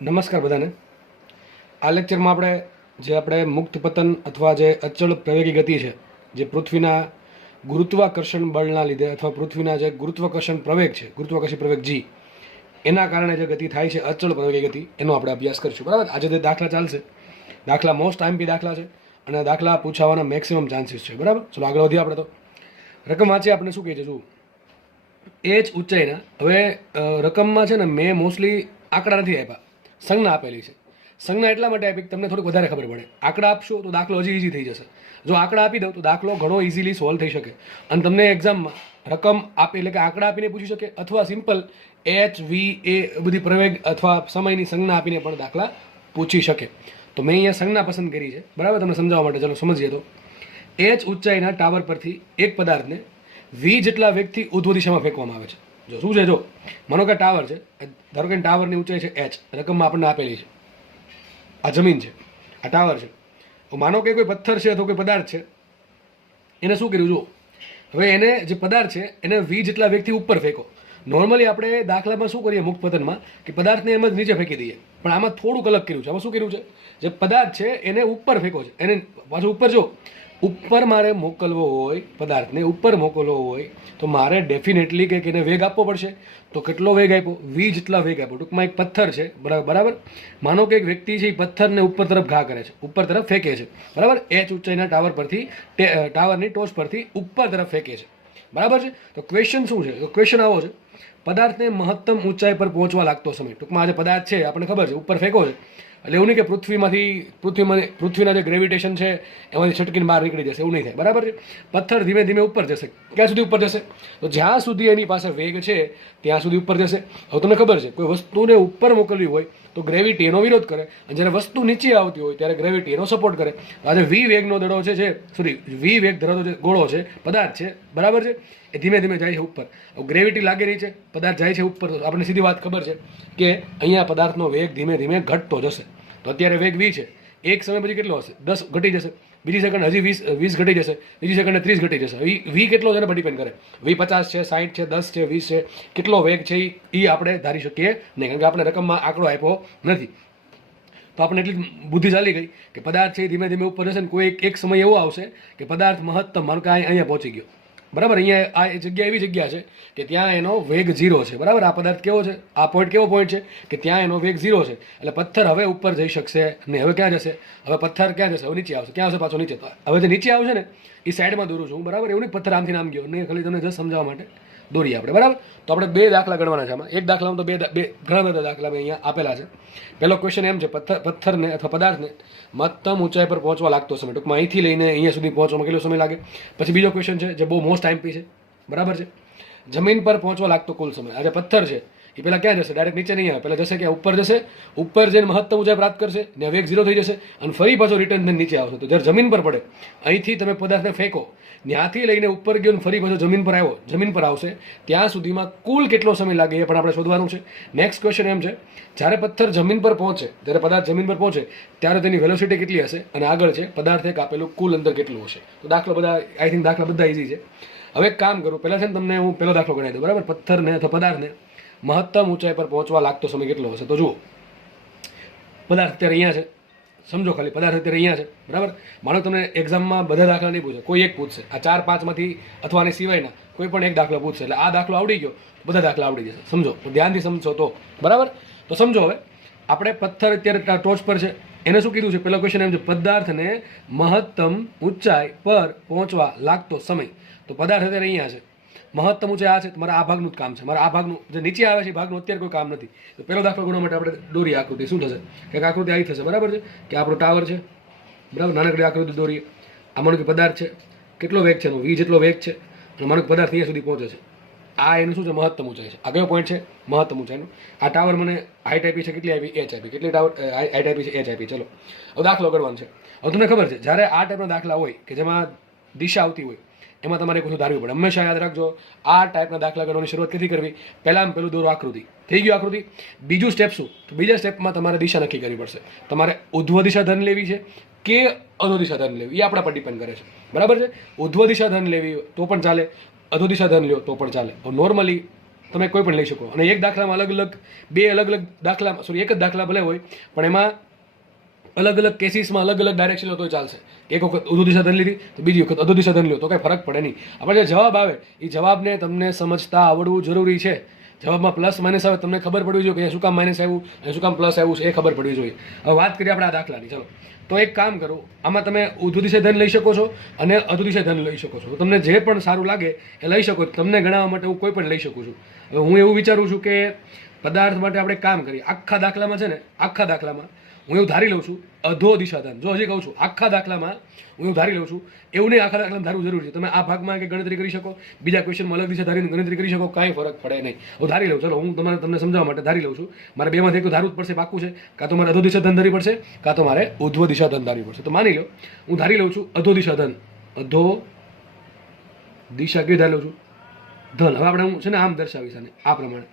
નમસ્કાર બધાને. આ લેક્ચરમાં આપણે મુક્ત પતન અથવા જે અચળ પ્રવેગી ગતિ છે, જે પૃથ્વીના ગુરુત્વાકર્ષણ બળના લીધે અથવા પૃથ્વીના જે ગુરુત્વાકર્ષણ પ્રવેગ છે, ગુરુત્વાકર્ષણ પ્રવેગ જી, એના કારણે જે ગતિ થાય છે અચળ પ્રવેગી ગતિ, એનો આપણે અભ્યાસ કરીશું. બરાબર. આજે જે દાખલા ચાલશે, દાખલા મોસ્ટ આઈએમપી દાખલા છે અને દાખલા પૂછાવાના મેક્સિમમ ચાન્સીસ છે. બરાબર. ચલો આગળ વધીએ. આપણે તો રકમ વાંચીએ. આપણે શું કહે છે જુઓ, એ જ ઊંચાઈના. હવે રકમમાં છે ને મેં મોસ્ટલી આંકડા નથી આપ્યા, સંજ્ઞા આપેલી છે. સંજ્ઞા એટલા માટે આપી કે તમને થોડીક વધારે ખબર પડે. આંકડા આપશો તો દાખલો હજી ઇઝી થઈ જશે. જો આંકડા આપી દઉં તો દાખલો ઘણો ઇઝીલી સોલ્વ થઈ શકે અને તમને એક્ઝામમાં રકમ આપી એટલે કે આંકડા આપીને પૂછી શકે અથવા સિમ્પલ એચ વી એ બધી પ્રવેગ અથવા સમયની સંજ્ઞા આપીને પણ દાખલા પૂછી શકે. તો મેં અહીંયા સંજ્ઞા પસંદ કરી છે. બરાબર. તમને સમજાવવા માટે ચલો સમજીએ. તો એચ ઊંચાઈના ટાવર પરથી એક પદાર્થને વી જેટલા વેગથી ઉધ્વ દિશામાં ફેંકવામાં આવે છે. જો શું છે, જો માનો કે ટાવર છે, ધારો કે ટાવરની ઊંચાઈ છે એચ, રકમમાં આપણને આપેલી છે. આ જમીન છે, આ ટાવર છે. માનો કે કોઈ પથ્થર છે અથવા કોઈ પદાર્થ છે, એને શું કર્યું જુઓ. હવે એને જે પદાર્થ છે એને વી જેટલા વેગથી ઉપર ફેંકો. નોર્મલી આપણે દાખલામાં શું કરીએ મુક્ત પતનમાં કે પદાર્થને એમ જ નીચે ફેંકી દઈએ, પણ આમાં થોડુંક અલગ કર્યું છે. આમાં શું કર્યું છે, જે પદાર્થ છે એને ઉપર ફેંકો છે, એને પાછું ઉપર. જો ઉપર મારે મોકલવો હોય, પદાર્થને ઉપર મોકલવો હોય તો મારે ડેફિનેટલી કંઈક એને વેગ આપવો પડશે. તો કેટલો વેગ આપ્યો? વી જેટલા વેગ આપ્યો. ટૂંકમાં એક પથ્થર છે, બરાબર. માનો કે એક વ્યક્તિ છે એ પથ્થરને ઉપર તરફ ઘા કરે છે, ઉપર તરફ ફેંકે છે. બરાબર. એચ ઊંચાઈના ટાવર પરથી, ટાવરની ટોચ પરથી ઉપર તરફ ફેંકે છે. બરાબર છે. તો ક્વેશ્ચન શું છે? તો ક્વેશ્ચન આવો છે, પદાર્થને મહત્તમ ઊંચાઈ પર પહોંચવા લાગતો સમય. ટૂંકમાં આ જે પદાર્થ છે આપણને ખબર છે ઉપર ફેંકો છે, એટલે એવું નહીં કે પૃથ્વીના જે ગ્રેવિટેશન છે એમાંથી છટકીને બહાર નીકળી જશે, એવું નહીં થાય. બરાબર છે. પથ્થર ધીમે ધીમે ઉપર જશે. ક્યાં સુધી ઉપર જશે? તો જ્યાં સુધી એની પાસે વેગ છે ત્યાં સુધી ઉપર જશે. હવે તમને ખબર છે કોઈ વસ્તુને ઉપર મોકલવી હોય તો ગ્રેવિટી એનો વિરોધ કરે, અને જ્યારે વસ્તુ નીચે આવતી હોય ત્યારે ગ્રેવિટી એનો સપોર્ટ કરે. આજે વી વેગનો દડો વી વેગ ધરાવતો જે ગોળો છે, પદાર્થ છે, બરાબર છે, એ ધીમે ધીમે જાય છે ઉપર. ગ્રેવિટી લાગે રહી છે, પદાર્થ જાય છે ઉપર. તો આપણને સીધી વાત ખબર છે કે અહીંયા પદાર્થનો વેગ ધીમે ધીમે ઘટતો જશે. તો અત્યારે વેગ વી છે, એક સમય પછી કેટલો હશે? 10 ઘટી જશે. બીજી સેકન્ડ હજી 20 ઘટી જશે. બીજી સેકન્ડ 30 ઘટી જશે. વી કેટલો છે એના પર ડિપેન્ડ કરે. વી 50 છે, 60 છે, 10 છે, 20 છે, કેટલો વેગ છે એ આપણે ધારી શકીએ નહીં, કારણ કે આપણે રકમમાં આંકડો આપ્યો નથી. તો આપણે એટલી બુદ્ધિ ચાલી ગઈ કે પદાર્થ છે ધીમે ધીમે ઉપર જશે ને કોઈ એક સમય એવો આવશે કે પદાર્થ મહત્તમ, માનો કે અહીંયા પહોંચી ગયો. બરાબર. અહીંયા આ જગ્યા એવી જગ્યા છે કે ત્યાં એનો વેગ 0 છે. બરાબર. આ પદાર્થ કેવો છે? આ પોઈન્ટ કેવો પોઈન્ટ છે કે ત્યાં એનો વેગ 0 છે. એટલે પથ્થર હવે ઉપર જઈ શકશે નહીં. હવે ક્યાં જશે? હવે પથ્થર ક્યાં જશે? હવે નીચે આવશે. ક્યાં આવશે? પાછો નીચે. તો હવે જે નીચે આવશે ને એ સાઈડમાં દોરું છું. બરાબર. એવું નહીં પથ્થર આમથી આમ ગયો નહીં, ખાલી તમને જસ્ટ સમજાવવા માટે દોરીએ આપણે. બરાબર. તો આપણે 2 દાખલા ગણવાના છે આમાં. એક દાખલામાં તો બે ઘણા બધા દાખલા મેં અહીંયા આપેલા છે. પહેલો ક્વેશ્ચન એમ છે, પથ્થરને અથવા પદાર્થને મહત્તમ ઊંચાઈ પર પહોંચવા લાગતો સમય. ટૂંકમાં અહીંથી લઈને અહીંયા સુધી પહોંચવામાં કેટલો સમય લાગે? પછી બીજો ક્વેશ્ચન છે જે બહુ મોસ્ટ આઈએમપી છે. બરાબર છે. જમીન પર પહોંચવા લાગતો કુલ સમય. આ જે પથ્થર છે એ પહેલાં ક્યાં જશે? ડાયરેક્ટ નીચે નહીં આવે. પહેલાં જશે ક્યાં? ઉપર જશે. ઉપર જઈને મહત્તમ ઊંચાઈ પ્રાપ્ત કરશે ને વેગ 0 થઈ જશે અને ફરી પાછો રિટર્ન થઈને નીચે આવશે. તો જ્યારે જમીન પર પડે, અહીંથી તમે પદાર્થને ફેંકો, ત્યાંથી લઈને ઉપર ગયો ફરી પાછો જમીન પર આવ્યો, જમીન પર આવશે, ત્યાં સુધીમાં કુલ કેટલો સમય લાગે એ પણ આપણે શોધવાનું છે. નેક્સ્ટ ક્વેશ્ચન એમ છે, જ્યારે પથ્થર જમીન પર પહોંચે, જ્યારે પદાર્થ જમીન પર પહોંચે ત્યારે તેની વેલોસિટી કેટલી હશે, અને આગળ છે પદાર્થે કાપેલું કુલ અંતર કેટલું હશે. તો દાખલો બધા આઈ થિંક દાખલા બધા ઇઝી છે. હવે એક કામ કરું, પહેલાં છે ને તમને હું પહેલો દાખલો ગણાવી દઉં. બરાબર. પથ્થરને અથવા પદાર્થને મહત્તમ ઊંચાઈ પર પહોંચવા લાગતો સમય કેટલો હશે? તો જુઓ, પદાર્થ અત્યારે અહીંયા છે. સમજો ખાલી, પદાર્થ અત્યારે અહીંયા છે. બરાબર. માનો તમને એક્ઝામમાં બધા દાખલા નહીં પૂછે, કોઈ એક પૂછશે. આ 4-5માંથી અથવા આની સિવાયના કોઈ પણ એક દાખલો પૂછશે. એટલે આ દાખલો આવડી ગયો, બધા દાખલા આવડી જશે. સમજો, ધ્યાનથી સમજો તો. બરાબર. તો સમજો, હવે આપણે પથ્થર અત્યારે ટોચ પર છે, એને શું કીધું છે? પહેલો ક્વેશ્ચન એમ છે, પદાર્થને મહત્તમ ઊંચાઈ પર પહોંચવા લાગતો સમય. તો પદાર્થ અત્યારે અહીંયા છે, મહત્તમ ઊંચાઈ આ છે. તો મારા આ ભાગનું જ કામ છે. મારા આ ભાગનું જે નીચે આવે છે એ ભાગનું અત્યારે કોઈ કામ નથી. તો પહેલો દાખલો ગણવા માટે આપણે દોરીએ આકૃતિ. શું થશે? કે આકૃતિ આવી થશે. બરાબર છે. કે આપણો ટાવર છે. બરાબર. નાનકડી આકૃતિ દોરીએ. આ માનો કે પદાર્થ છે, કેટલો વેગ છે એનો? વી જેટલો વેગ છે. અને માનો કે પદાર્થ અહીંયા સુધી પહોંચે છે. આ એનું શું છે? મહત્તમ ઊંચાઈ છે. આ કયો પોઈન્ટ છે? મહત્તમ ઊંચાઈનું. આ ટાવર મને હાઈટ આપી છે, કેટલી આપી? એચ આપી. કેટલી ટાવર હાઈટ આપી છે? એચ આપી. ચલો હવે દાખલો ગણવાનો છે. હવે તમને ખબર છે જ્યારે આ ટાઈપના દાખલા હોય કે જેમાં દિશા આવતી હોય, એમાં તમારે એક વસ્તુ ધારવી પડે. હંમેશા યાદ રાખજો, આ ટાઈપના દાખલા ગણવાની શરૂઆત ક્યાંથી કરવી? પહેલું દોરો આકૃતિ. થઈ ગયું આકૃતિ. બીજું સ્ટેપ શું? તો બીજા સ્ટેપમાં તમારે દિશા નક્કી કરવી પડશે. તમારે ઉધ્વ દિશા ધન લેવી છે કે અધો દિશા ધન લેવી, એ આપણા પર ડિપેન્ડ કરે છે. બરાબર છે. ઉધ્વ દિશા ધન લેવી તો પણ ચાલે, અધો દિશા ધન લ્યો તો પણ ચાલે. નોર્મલી તમે કોઈ પણ લઈ શકો. અને એક દાખલામાં અલગ અલગ બે અલગ અલગ દાખલા એક જ દાખલા ભલે હોય પણ એમાં અલગ અલગ કેસીસમાં અલગ અલગ ડાયરેક્શન લો તો ચાલશે. એક વખત ઉધુ દિશા ધન લીધી તો બીજી વખત અધો દિશા ધન લ્યો તો કંઈ ફરક પડે નહીં. આપણે જે જવાબ આવે એ જવાબને તમને સમજતા આવડવું જરૂરી છે. જવાબમાં પ્લસ માઇનસ આવે તમને ખબર પડવી જોઈએ કે શું કામ માઇનસ આવ્યું અને શું કામ પ્લસ આવ્યું છે એ ખબર પડવી જોઈએ. હવે વાત કરીએ આપણે આ દાખલાની. ચલો તો એક કામ કરો, આમાં તમે ઉધુ દિશા ધન લઈ શકો છો અને અધુ દિશા ધન લઈ શકો છો. તમને જે પણ સારું લાગે એ લઈ શકો. તમને ગણાવવા માટે હું કોઈ પણ લઈ શકું છું. હવે હું એવું વિચારું છું કે પદાર્થ માટે આપણે કામ કરીએ. આખા દાખલામાં છે ને, આખા દાખલામાં હું એવું ધારી લઉં છું અધો દિશા ધન. જો હજી કહું છું આખા દાખલામાં હું એવું ધારી લઉં છું. એવું નહીં આખા દાખલામાં ધારવું જરૂરી છે. તમે આ ભાગમાં કે ગણતરી કરી શકો, બીજા ક્વેશ્ચનમાં અલગ દિશા ધારીને ગણતરી કરી શકો, કાંઈ ફરક પડે નહીં. હું ધારી લઉં. ચલો હું તમને સમજાવવા માટે ધારી લઉં છું. મારે બેમાંથી એક ધારવું જ પડશે, પાક્કું છે. કાં તો મારે અધો દિશા ધન ધારવી પડશે, કાં તો મારે ઉધ્વ દિશા ધન ધારવી પડશે. તો માની લો હું ધારી લઉં છું અધો દિશા ધન. અધો દિશા કેવી ધારી લઉં છું? ધન. હવે આપણે હું છે ને આમ દર્શાવીશ આને આ પ્રમાણે.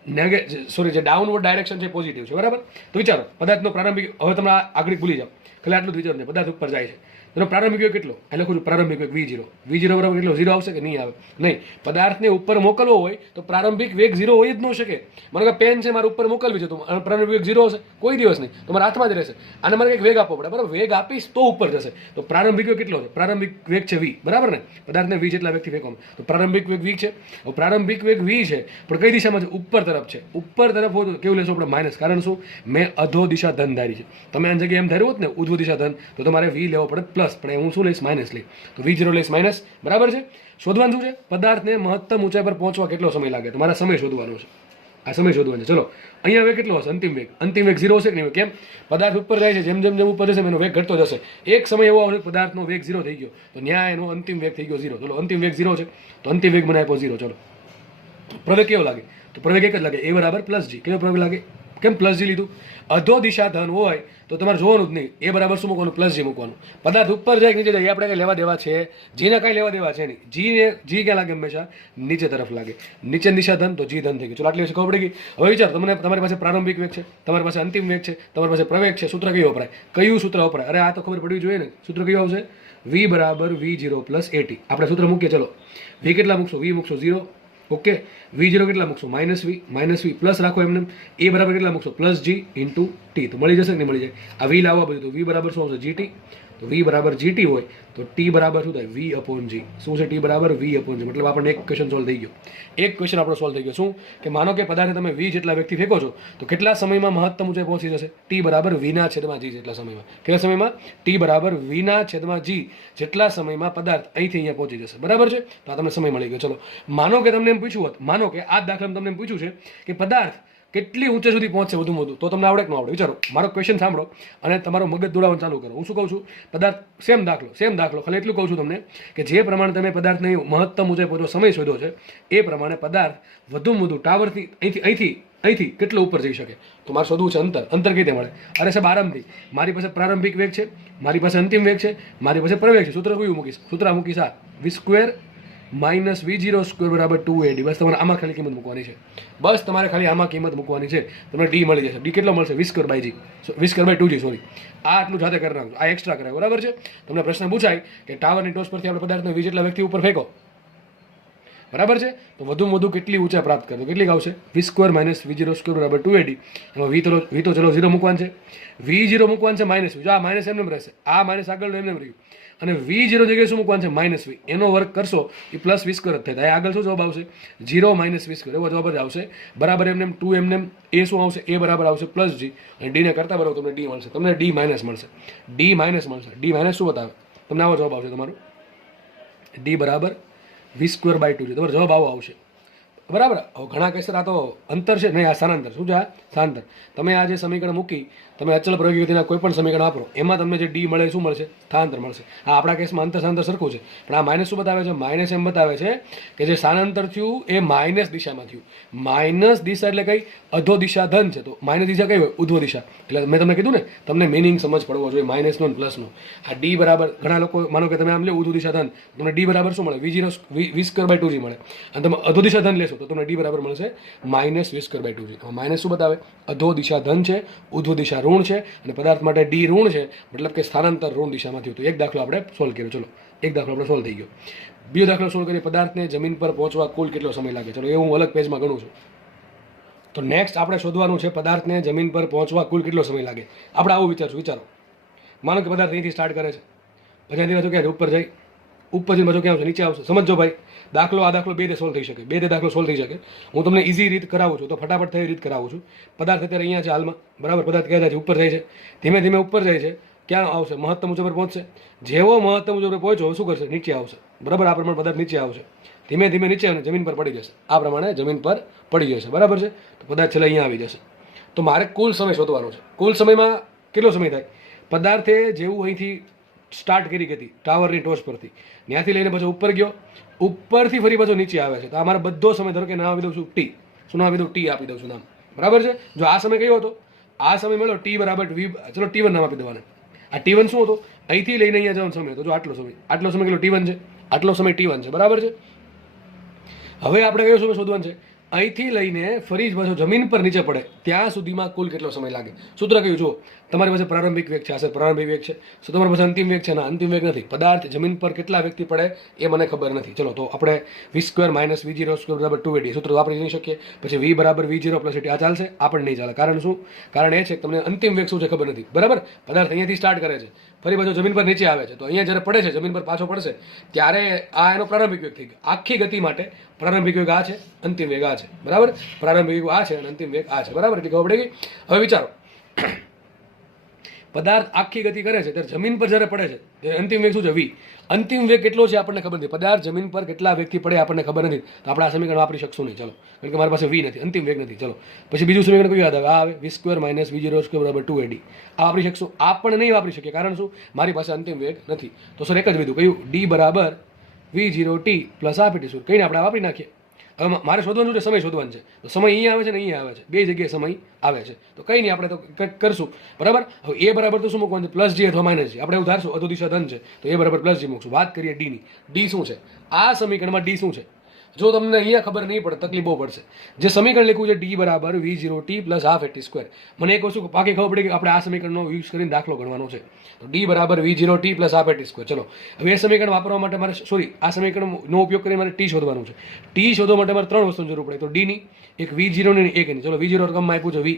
જે ડાઉનવર્ડ ડાયરેક્શન છે પોઝિટિવ છે, બરાબર. તો વિચારો પદાર્થનો પ્રારંભિક, હવે તમે આગળ ભૂલી જાઓ, ખાલી આટલું જ વિચારો ને પદાર્થ ઉપર જાય છે. એનો પ્રારંભિક વેગ કેટલો? એટલે લખું છું પ્રારંભિક વેગ v0. v0 બરાબર કેટલો? 0 આવશે કે નહીં આવે? નહીં. પદાર્થને ઉપર મોકલવો હોય તો પ્રારંભિક વેગ 0 હોય જ ન શકે. મને કે પેન છે મારે ઉપર મોકલવી છે તો પ્રારંભિક વેગ 0 હશે? કોઈ દિવસ નહીં. તો મારા હાથમાં જ રહેશે. આને મારે કંઈક વેગ આપવો પડે, બરાબર. વેગ આપીશ તો ઉપર જશે. તો પ્રારંભિક વેગ કેટલો છે? પ્રારંભિક વેગ છે v, બરાબર ને. પદાર્થને v જેટલા વેગથી ફેંકો તો પ્રારંભિક વેગ v છે. હવે પ્રારંભિક વેગ v છે પણ કઈ દિશામાં છે? ઉપર તરફ છે. ઉપર તરફ હોય તો કેવું લેશો આપણે? માઇનસ. કારણ શું? મેં અધો દિશા ધન ધારી છે. તમે આની જગ્યાએ એમ ધાર્યું હોત ને ઉધ્વ દિશા ધન તો તમારે v લેવો પડે પ્લસ, પણ હું શું લઈશ? માઇનસ લઈ. તો v0 લઈશ માઇનસ, બરાબર છે. શોધવાનું શું છે? પદાર્થને મહત્તમ ઊંચાઈ પર પહોંચવા કેટલો સમય લાગે? તમારા સમય શોધવાનો છે. આ સમય શોધવાનો છે. ચલો અહીંયા વેગ કેટલો હશે? અંતિમ વેગ. અંતિમ વેગ 0 હશે કે નહીં? કેમ? પદાર્થ ઉપર જાય છે, જેમ જેમ જેમ ઉપર જશે એનો વેગ ઘટતો જશે. એક સમય એવો આવશે પદાર્થનો વેગ 0 થઈ ગયો તો ન્યાય એનો અંતિમ વેગ થઈ ગયો 0. ચલો અંતિમ વેગ 0 છે તો અંતિમ વેગ મને આપ્યો 0. ચલો પ્રવેગ કેવો લાગે? તો પ્રવેગ એક જ લાગે, a બરાબર પ્લસ g. કેવો પ્રવેગ લાગે? કેમ પ્લસ જી લીધું? અધો દિશા ધન હોય તો તમારે જોવાનું જ નહીં. એ બરાબર શું મૂકવાનું? પ્લસ જી મૂકવાનું. પદાર્થ ઉપર જાય નીચે જાય એ આપણે કંઈ લેવા દેવા છે? જીને કાંઈ લેવા દેવા છે નહીં. જી ક્યાં લાગે? હંમેશા નીચે તરફ લાગે. નીચે દિશા ધન તો જી ધન થઈ ગયું. ચલો આટલી ખબર પડી ગઈ. હવે વિચાર, તમારી પાસે પ્રારંભિક વેગ છે, તમારી પાસે અંતિમ વેગ છે, તમારી પાસે પ્રવેગ છે. સૂત્ર કયું વપરાય? કયું સૂત્ર વપરાય? અરે આ તો ખબર પડવી જોઈએ ને. સૂત્ર કયું આવશે? v બરાબર v0 પ્લસ at. આપણે સૂત્ર મૂકીએ. ચલો v કેટલા મૂકશો? v મૂકશો 0. ઓકે. v0 કેટલા મૂકશો? માઇનસ વી પ્લસ રાખો એમને. એ બરાબર કેટલા મૂકશો? Plus g into T. તો મળી જશે કે નહીં મળી જાય? આ વી લાવવા બધું. તો વી બરાબર શું આવશે? જીટી. તો વી બરાબર જીટી હોય તો ટી બરાબર શું થાય? V upon g. શું છે? ટી બરાબર વી અપોન જી. મતલબ આપણને એક ક્વેશ્ચન સોલ્વ થઈ ગયો. એક ક્વેશ્ચન આપણો સોલ્વ થઈ ગયો. શું કે માનો કે પદાર્થને તમે વી જેટલા વેગથી ફેંકો છો તો કેટલા સમયમાં મહત્તમ ઊંચાઈ પહોંચી જશે? ટી બરાબર વીના છેદમાં જી જેટલા સમયમાં. કેટલા સમયમાં? ટી બરાબર વીના છેદમાં જી જેટલા સમયમાં પદાર્થ અહીંથી અહીંયા પહોંચી જશે. બરાબર છે. તો આ તમને સમય મળી ગયો. ચલો માનો કે તમને એમ પૂછ્યું હોત, માનો કે આ દાખલામાં તમને એમ પૂછ્યું છે કે પદાર્થ કેટલી ઊંચે સુધી પહોંચશે વધુમાં વધુ, તો તમને આવડે કે ન આવડે? વિચારો. મારો ક્વેશ્ચન સાંભળો અને તમારો મગજ દોડાવવાનું ચાલુ કરો. હું શું કહું છું? પદાર્થ સેમ દાખલો, ખાલી એટલું કહું છું તમને કે જે પ્રમાણે તમે પદાર્થની મહત્તમ ઊંચાઈ પહોંચો સમય શોધ્યો છે એ પ્રમાણે પદાર્થ વધુમાં વધુ ટાવરથી અહીંથી કેટલો ઉપર જઈ શકે. તો મારે શોધવું છે અંતર કઈ રીતે મળે? અરે સાહેબ આરામથી. મારી પાસે પ્રારંભિક વેગ છે, મારી પાસે અંતિમ વેગ છે, મારી પાસે પ્રવેગ છે. સૂત્ર કયું મૂકીશ? સૂત્ર મૂકીશ આ v² માઇનસ v0² બરાબર 2ad. બસ તમારે આમાં ખાલી કિંમત મૂકવાની છે. બસ તમારે ખાલી આમાં કિંમત મૂકવાની છે. તમને ડી મળી જશે. ડી કેટલો મળશે? v²/2g. સોરી, આ આટલું જાતે કરી નાખજો. આ એક્સ્ટ્રા કરાય, બરાબર છે. તમને પ્રશ્ન પૂછાય કે ટાવરની ટોચ પરથી આપણે પદાર્થને વી જેટલા વ્યક્તિ ઉપર ફેંકો, બરાબર છે. તો વધુમાં વધુ કેટલી ઊંચાઈ પ્રાપ્ત કરતો? કેટલી આવશે? v² માઇનસ v0² બરાબર 2ad. એમાં વી તો ચલો 0 મૂકવાનું છે, v0 મૂકવાનું છે માઇનસ વી. જો આ માઇનસ એમને રહેશે, આ માઇનસ આગળ એમને રહ્યું અને v0 જગ્યાએ શું મૂકવાનું છે? Minus v. એનો વર્ક કરશો એ પ્લસ v² જ થાય. આગળ શું જવાબ આવશે? 0 માઇનસ v². એવો જવાબ જ આવશે. બરાબર એમને 2 એમને એ શું આવશે? એ બરાબર આવશે પ્લસ જી. અને ડીને કરતા બરાબર તમને ડી મળશે. તમને ડી માઇનસ મળશે. ડી માઇનસ શું બતાવે? તમને આવો જવાબ આવશે તમારો ડી બરાબર v²/2g. તમારો જવાબ આવો આવશે. બરાબર. હવે ઘણા કહેશે આ તો અંતર છે. નહીં, આ સ્થાનાંતર. શું છે? આ સ્થાનાંતર. તમે આ જે સમીકરણ મૂકી, તમે અચળ પ્રયોગી ગતિના કોઈ પણ સમીકરણ વાપરો, એમાં તમને જે ડી મળે શું મળશે? સ્થાનાંતર મળશે. આ આપણા કેસમાં અંતર સ્થાનાંતર સરખું છે, પણ આ માઇનસ શું બતાવે છે? માઇનસ એમ બતાવે છે કે જે સ્થાનાંતર થયું એ માઇનસ દિશામાં થયું. માઇનસ દિશા એટલે કઈ? અધો દિશા ધન છે. તો માઇનસ દિશા કઈ હોય? ઉધ્વ દિશા. એટલે મેં તમને કીધું ને, તમને મિનિંગ સમજ પડવો જોઈએ માઇનસનો અને પ્લસનો. આ ડી બરાબર, ઘણા લોકો માનો કે તમે આમ લે ઉધ્વ દિશા ધન, તમને ડી બરાબર શું મળે? v²/2g મળે. અને તમે અધો દિશા ધન લેશો તો તમને ડી બરાબર મળશે માઇનસ v²/2g. માઇનસ શું બતાવે? અધો દિશા ધન છે, ઉધ્વ દિશા ઋણ ઋણ છે અને પદાર્થ માટે ડી ઋણ છે, મતલબ કે સ્થાનાંતર ઋણ દિશામાં થયું. તો એક દાખલો આપણે સોલ્વ કર્યો. ચલો એક દાખલો આપણે સોલ્વ થઈ ગયો. બીજો દાખલો સોલ્વ કરીએ. પદાર્થને જમીન પર પહોંચવા કુલ કેટલો સમય લાગે? ચલો એ હું અલગ પેજમાં ગણું છું. તો નેક્સ્ટ આપણે શોધવાનું છે પદાર્થને જમીન પર પહોંચવા કુલ કેટલો સમય લાગે. આપણે આવું વિચારશું. વિચારો, માનો કે પદાર્થ અહીંથી સ્ટાર્ટ કરે છે, પછી અહીંથી પાછું ક્યાં ઉપર જાય, ઉપરથી પાછું ક્યાં આવશે? નીચે આવશે. સમજો ભાઈ, આ દાખલો બે સોલ્વ થઈ શકે, બે દાખલો સોલ્વ થઈ શકે. હું તમને ઇઝી રીત કરાવું છું, તો ફટાફટ થઈ રીત કરાવું છું. પદાર્થ અત્યારે અહીંયા છે હાલમાં, બરાબર. પદાર્થ ક્યાં જાય છે? ઉપર જાય છે. ધીમે ધીમે ઉપર જાય છે. ક્યાં આવશે? મહત્તમ ઊંચાઈ પર પહોંચશે. જેવો મહત્તમ ઊંચાઈ પર પહોંચ્યો શું કરશે? નીચે આવશે, બરાબર. આ પ્રમાણે પદાર્થ નીચે આવશે, ધીમે ધીમે નીચે અને જમીન પર પડી જશે. આ પ્રમાણે જમીન પર પડી જશે, બરાબર છે. તો પદાર્થ છેલ્લે અહીંયા આવી જશે. તો મારે કુલ સમય શોધવાનો છે. કુલ સમયમાં કેટલો સમય થાય? પદાર્થે જેવું અહીંથી સ્ટાર્ટ કરી હતી ટાવરની ટોચ પરથી, ત્યાંથી લઈને પછી ઉપર ગયો, ઉપરથી ફરી પાછો નીચે આવે છે. તો આ મારો બધો સમય ધારો કે નામ આપી દઉં છું ટી. શું નામ આપી દઉં? ટી આપી દઉં છું નામ, બરાબર છે. જો આ સમય કયો હતો? આ સમય મળ્યો ટી બરાબર વી. ચલો T1 નામ આપી દેવાના. આ T1 શું હતો? અહીંથી લઈને અહીંયા જવાનો સમય હતો. જો આટલો સમય કેટલો? T1 છે. આટલો સમય T1 છે, બરાબર છે. હવે આપણે કયો સમય શોધવાનો છે? અહીંથી લઈને ફરી પાછો જમીન પર નીચે પડે ત્યાં સુધીમાં કુલ કેટલો સમય લાગે? સૂત્ર કયું? જુઓ, તમારી પાસે પ્રારંભિક વેગ છે, આ સર પ્રારંભિક વેગ છે. શું તમારી પાસે અંતિમ વેગ છે? ના, અંતિમ વેગ નથી. પદાર્થ જમીન પર કેટલા વેગથી પડે એ મને ખબર નથી. ચલો તો આપણે v² - v0² બરાબર 2AD સૂત્ર વાપરી નહીં શકીએ. પછી v બરાબર v0 + AD આ ચાલશે? આ પણ નહીં ચાલે. કારણ શું? કારણ એ છે કે તમને અંતિમ વેગ શું છે ખબર નથી, બરાબર. પદાર્થ અહીંયાથી સ્ટાર્ટ કરે છે, ફરી પાછો જમીન પર નીચે આવે છે. તો અહીંયા જ્યારે પડે છે, જમીન પર પાછો પડશે, ત્યારે આ એનો પ્રારંભિક વેગ થઈ ગયો. આખી ગતિ માટે પ્રારંભિક વેગ આ છે, અંતિમ વેગ આ છે, બરાબર. પ્રારંભિક વેગ આ છે અને અંતિમ વેગ આ છે, બરાબર. એટલે ખબર પડી ગઈ. હવે વિચારો, પદાર્થ આખી ગતિ કરે છે ત્યારે જમીન પર જ્યારે પડે છે ત્યારે અંતિમ વેગ શું છે? વી. અંતિમ વેગ કેટલો છે આપણને ખબર નથી. પદાર્થ જમીન પર કેટલા વેગથી પડે આપણને ખબર નથી. તો આપણે આ સમીકરણ વાપરી શકશું નહીં. ચલો, કારણ કે મારી પાસે વી નથી, અંતિમ વેગ નથી. ચલો પછી બીજું સમીકરણ કયું યાદ આવે? આ આવે v² - v0² બરાબર 2AD. આ વાપરી શકશું? આ પણ નહીં વાપરી શકીએ. કારણ શું? મારી પાસે અંતિમ વેગ નથી. તો સર એક જ વિધું કયું? d બરાબર v0t + RT શું કહીને આપણે વાપરી નાખીએ. હવે મારે શોધવાનું છે, સમય શોધવાનું છે. તો સમય અહીંયા આવે છે ને અહીંયા આવે છે, બે જગ્યાએ સમય આવે છે. તો કંઈ નહીં, આપણે તો કંઈક કરશું, બરાબર. હવે એ બરાબર તો શું મૂકવાનું છે? +g અથવા -g. આપણે એવું ધારશું અધો દિશા ધન છે, તો એ બરાબર +g મૂકશું. વાત કરીએ ડીની. ડી શું છે? આ સમીકરણમાં ડી શું છે? જો તમને અહીંયા ખબર નહીં પડે, તકલીફ બહુ પડશે. જે સમીકરણ લખ્યું છે d બરાબર v0t + ½ મને એક વસ્તુ પાકી ખબર પડી કે આપણે આ સમીકરણનો યુઝ કરીને દાખલો ગણવાનો છે. તો d બરાબર v0t + ½ ચલો હવે એ સમીકરણ વાપરવા માટે મારે આ સમીકરણનો ઉપયોગ કરીને મારે ટી શોધવાનું છે. ટી શોધવા માટે મારે ત્રણ વસ્તુની જરૂર પડે. તો ડી ની એક, v0 ની એક એની. ચલો v0 રકમમાં આપ્યું છે v,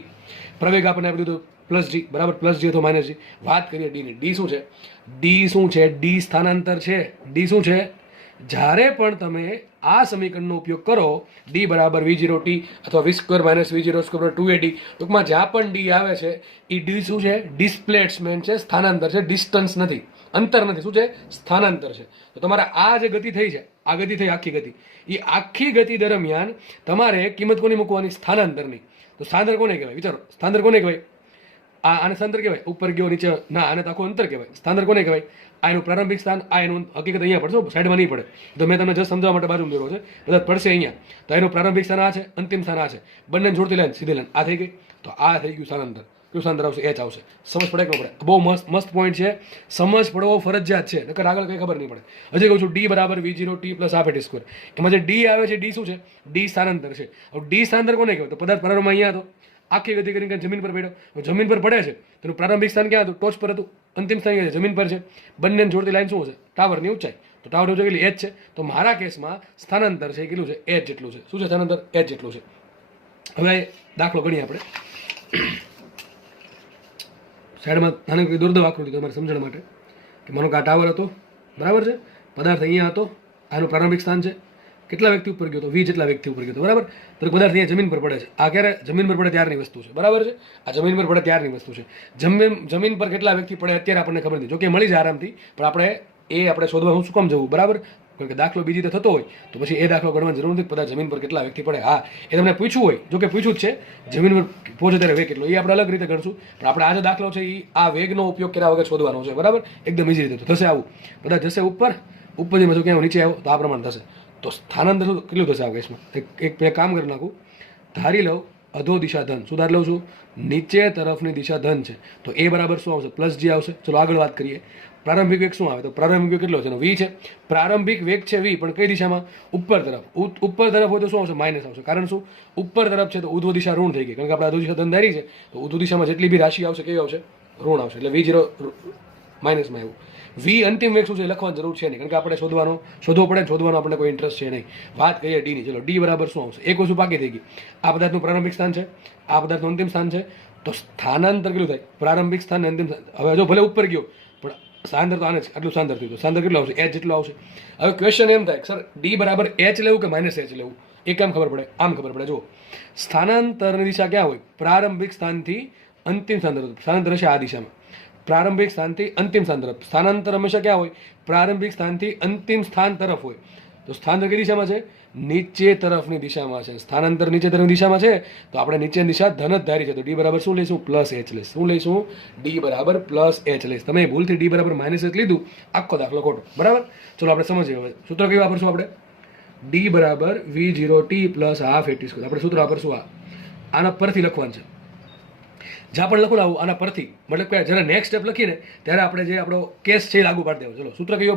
પ્રવેગ આપણને આપ્યું હતું +g બરાબર +g અથવા -g. વાત કરીએ ડી ની. ડી શું છે? ડી શું છે? ડી સ્થાનાંતર છે. ડી શું છે? જ્યારે પણ તમે આ સમીકરણનો ઉપયોગ કરો, d બરાબર v0t અથવા v² - v0² 2AD, ટૂંકમાં જ્યાં પણ d આવે છે એ d શું છે? ડિસ્પ્લેસમેન્ટ છે, સ્થાનાંતર છે, ડિસ્ટન્સ નથી, અંતર નથી. શું છે? સ્થાનાંતર છે. તો તમારે આ જે ગતિ થઈ છે, આ ગતિ થઈ આખી ગતિ, એ આખી ગતિ દરમિયાન તમારે કિંમત કોની મૂકવાની? સ્થાનાંતરની. તો સ્થાનાંતર કોને કહેવાય? વિચારો, સ્થાનાંતર કોને કહેવાય? આને સ્થાનાંતર કહેવાય? ઉપર ગયો નીચે ના, આને તો આખું અંતર કહેવાય. સ્થાનાંતર કોને કહેવાય? આ એનું પ્રારંભિક સ્થાન, આ એનું હકીકત અહીંયા પડશે, સાઈડમાં નહીં પડે. તો મેં તમને જસ્ટ સમજાવવા માટે બાજુ દોર્યો છે, બધા પડશે અહીંયા. તો એનું પ્રારંભિક સ્થાન આ છે, અંતિમ સ્થાન આ છે, બંને જોડતી લાઈન સીધી લાઈન આ થઈ ગઈ. તો આ થઈ ગયું સ્થાનાંતર. કયું સ્થાનાંતર આવશે? h આવશે. સમજ પડે કે ન પડે? બહુ મસ્ત પોઈન્ટ છે, સમજ પડવો ફરજિયાત છે, નકર આગળ કંઈ ખબર નહીં પડે. હજી કહું છું d બરાબર v0t + ½ એમાં જે d આવે છે, d શું છે? d સ્થાનાંતર છે. હવે d સ્થાનાંતર કોને કહેવાય? તો પદાર્થ પ્રારંભમાં અહીંયા હતો, આખી ગતિ કરીને જમીન પર પડ્યો. જમીન પર પડે છે, તેનું પ્રારંભિક સ્થાન ક્યાં હતું? ટોચ પર હતું. અંતિમ સ્થાન ક્યાં છે? જમીન પર છે. બંને જોડતી લાઈન શું હશે? ટાવરની ઊંચાઈ. તો ટાવરની ઊંચાઈ કેટલી? h છે. તો મારા કેસમાં સ્થાનાંતર છે કેટલું છે? h જેટલું છે. શું છે સ્થાનાંતર? h જેટલું છે. હવે દાખલો ગણીએ આપણે. સાઈડમાં નાની દુર્દવ આકૃતિ તમારે સમજણ માટે કે માનો કે આ ટાવર હતો, બરાબર છે. પદાર્થ અહીંયા હતો, આનું પ્રારંભિક સ્થાન છે. કેટલા વ્યક્તિ ઉપર ગયો? તો v જેટલા વ્યક્તિ ઉપર ગયો, બરાબર. તો પદાર્થ અહીંયા જમીન પર પડે છે. આ ક્યારે જમીન પર પડે ત્યારની વસ્તુ છે, બરાબર છે. આ જમીન પર પડે ત્યારની વસ્તુ છે. જમીન પર કેટલા વ્યક્તિ પડે અત્યારે આપણને ખબર નથી. જોકે મળી જાય આરામથી, પણ આપણે શોધવા શું કામ જવું? બરાબર. કારણ કે દાખલો બીજી રીતે થતો હોય તો પછી એ દાખલો ગણવાની જરૂર નથી. પદાર્થ જમીન પર કેટલા વ્યક્તિ પડે, હા એ તમને પૂછવું હોય, જોકે પૂછ્યું જ છે, જમીન પર પહોંચે ત્યારે વેગ કેટલો, એ આપણે અલગ રીતે ગણશું. પણ આપણે આ જે દાખલો છે એ આ વેગનો ઉપયોગ કર્યા વગર શોધવાનો છે, બરાબર. એકદમ ઇઝી રીતે થશે. આવું પદાર્થ જશે ઉપરથી પાછું ક્યાં નીચે આવ્યો તો આ પ્રમાણે થશે. તો સ્થાનાંતર કેટલું થશે આ કેસમાં? એક કામ કરી નાખું, ધારી લઉં અધો દિશા ધન. શું ધારી લઉં છું? નીચે તરફની દિશા ધન છે. તો એ બરાબર શું આવશે? +g આવશે. ચલો આગળ વાત કરીએ. પ્રારંભિક વેગ શું આવે? તો પ્રારંભિક વેગ કેટલો છે? એનો v છે. પ્રારંભિક વેગ છે v, પણ કઈ દિશામાં? ઉપર તરફ. ઉપર તરફ હોય તો શું આવશે? માઇનસ આવશે. કારણ શું? ઉપર તરફ છે તો ઉધ્વ દિશા ઋણ થઈ ગઈ, કારણ કે આપણે અધો દિશા ધન ધારી છે, તો ઉધ્વ દિશામાં જેટલી બી રાશિ આવશે કેવી આવશે? ઋણ આવશે. એટલે v0 માઇનસમાં આવ્યું. v અંતિમ વેગ શું છે લખવાની જરૂર છે નહીં, કારણ કે આપણે શોધવો પડે, શોધવાનો આપણે કોઈ ઇન્ટરેસ્ટ છે નહીં. વાત કરીએ ડી ની. ચલો ડી બરાબર શું આવશે? એક વસ્તુ પાકી થઈ ગઈ. આ પદાર્થનું પ્રારંભિક સ્થાન છે, આ પદાર્થનું અંતિમ સ્થાન છે, તો સ્થાનાંતર કેટલું થાય? પ્રારંભિક સ્થાન ને અંતિમ સ્થાન. હવે જો ભલે ઉપર ગયો પણ સ્થાનાંતર તો આને જ આટલું સ્થાનાંતર થયું, તો સ્થાનાંતર કેટલું આવશે? h જેટલું આવશે. હવે ક્વેશ્ચન એમ થાય સર ડી બરાબર h લેવું કે માઇનસ h લેવું? એ કેમ ખબર પડે? આમ ખબર પડે. જો સ્થાનાંતરની દિશા ક્યાં હોય? પ્રારંભિક સ્થાનથી અંતિમ સ્થાન તરફ. સ્થાનાંતર હશે આ દિશામાં. પ્રારંભિક સ્થાનથી અંતિમ સ્થાન તરફ. સ્થાનાંતર હંમેશા ક્યાં હોય? પ્રારંભિક સ્થાનથી અંતિમ સ્થાન તરફ હોય. તો સ્થાનાંતર કઈ દિશામાં છે? નીચે તરફની દિશામાં છે. સ્થાનાંતર નીચે તરફની દિશામાં છે, તો આપણે નીચેની દિશા ધન જ ધારી છે, તો ડી બરાબર શું લઈશું? પ્લસ એચ લઈશું. શું લઈશું? ડી બરાબર પ્લસ એચ લઈશ. તમે ભૂલથી ડી બરાબર માઇનસ એચ લીધું, આખો દાખલો ખોટો. બરાબર. ચલો આપણે સમજીએ. હવે સૂત્ર કયું વાપરશું આપણે? ડી બરાબર v0t plus half at square. આપણે સૂત્ર વાપરશું આના પરથી લખવાનું છે. જ્યાં પણ લખું આવું આના પરથી, મતલબ કે જ્યારે નેક્સ્ટ સ્ટેપ લખીને ત્યારે આપણે જે આપણો કેસ છે એ લાગુ પાડી દેવો. ચલો સૂત્ર કયો?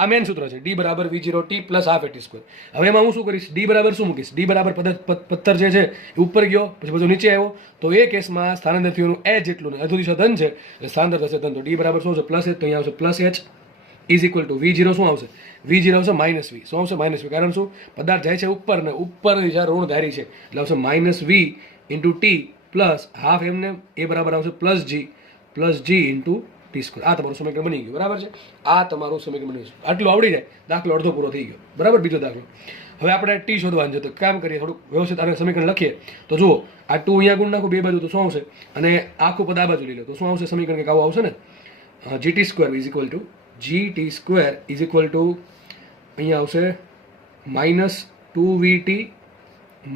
આ મેન સૂત્ર છે, ડી બરાબર v0t plus half at square. હવે એમાં હું શું કરીશ? ડી બરાબર શું મૂકીશ? ડી બરાબર પથ્થર જે છે એ ઉપર ગયો, પછી બધું નીચે આવ્યો, તો એ કેસમાં સ્થાનાંતર થયું એચ જેટલું ને અધુ દિશા ધન છે, એટલે સ્થાનાંતર થશે ધન. તો ડી બરાબર શું છે? Plus h. તો અહીંયા આવશે plus h is equal to v0 શું આવશે? v0 આવશે માઇનસ વી. શું આવશે? Minus v. કારણ શું? પદાર્થ જાય છે ઉપર ને ઉપર દિશા ઋણ ધારી છે, એટલે આવશે minus v into t plus half એમને એ બરાબર આવશે plus g into t square. આ તમારું સમીકરણ બની ગયું. બરાબર છે. આ તમારું સમીકરણ બની ગયું. આટલું આવડી જાય, દાખલો અડધો પૂરો થઈ ગયો. બરાબર. બીજો દાખલો. હવે આપણે ટી શોધવાનું છે, તો કામ કરીએ, થોડુંક વ્યવસ્થિત આને સમીકરણ લખીએ. તો જુઓ, આ ટુ અહીંયા ગુણ નાખું બે બાજુ, તો શું આવશે? અને આખું પદ આ બાજુ લઈ લો, તો શું આવશે? સમીકરણ કંઈક આવું આવશે ને, gt square is equal two અહીંયા આવશે માઇનસ 2vt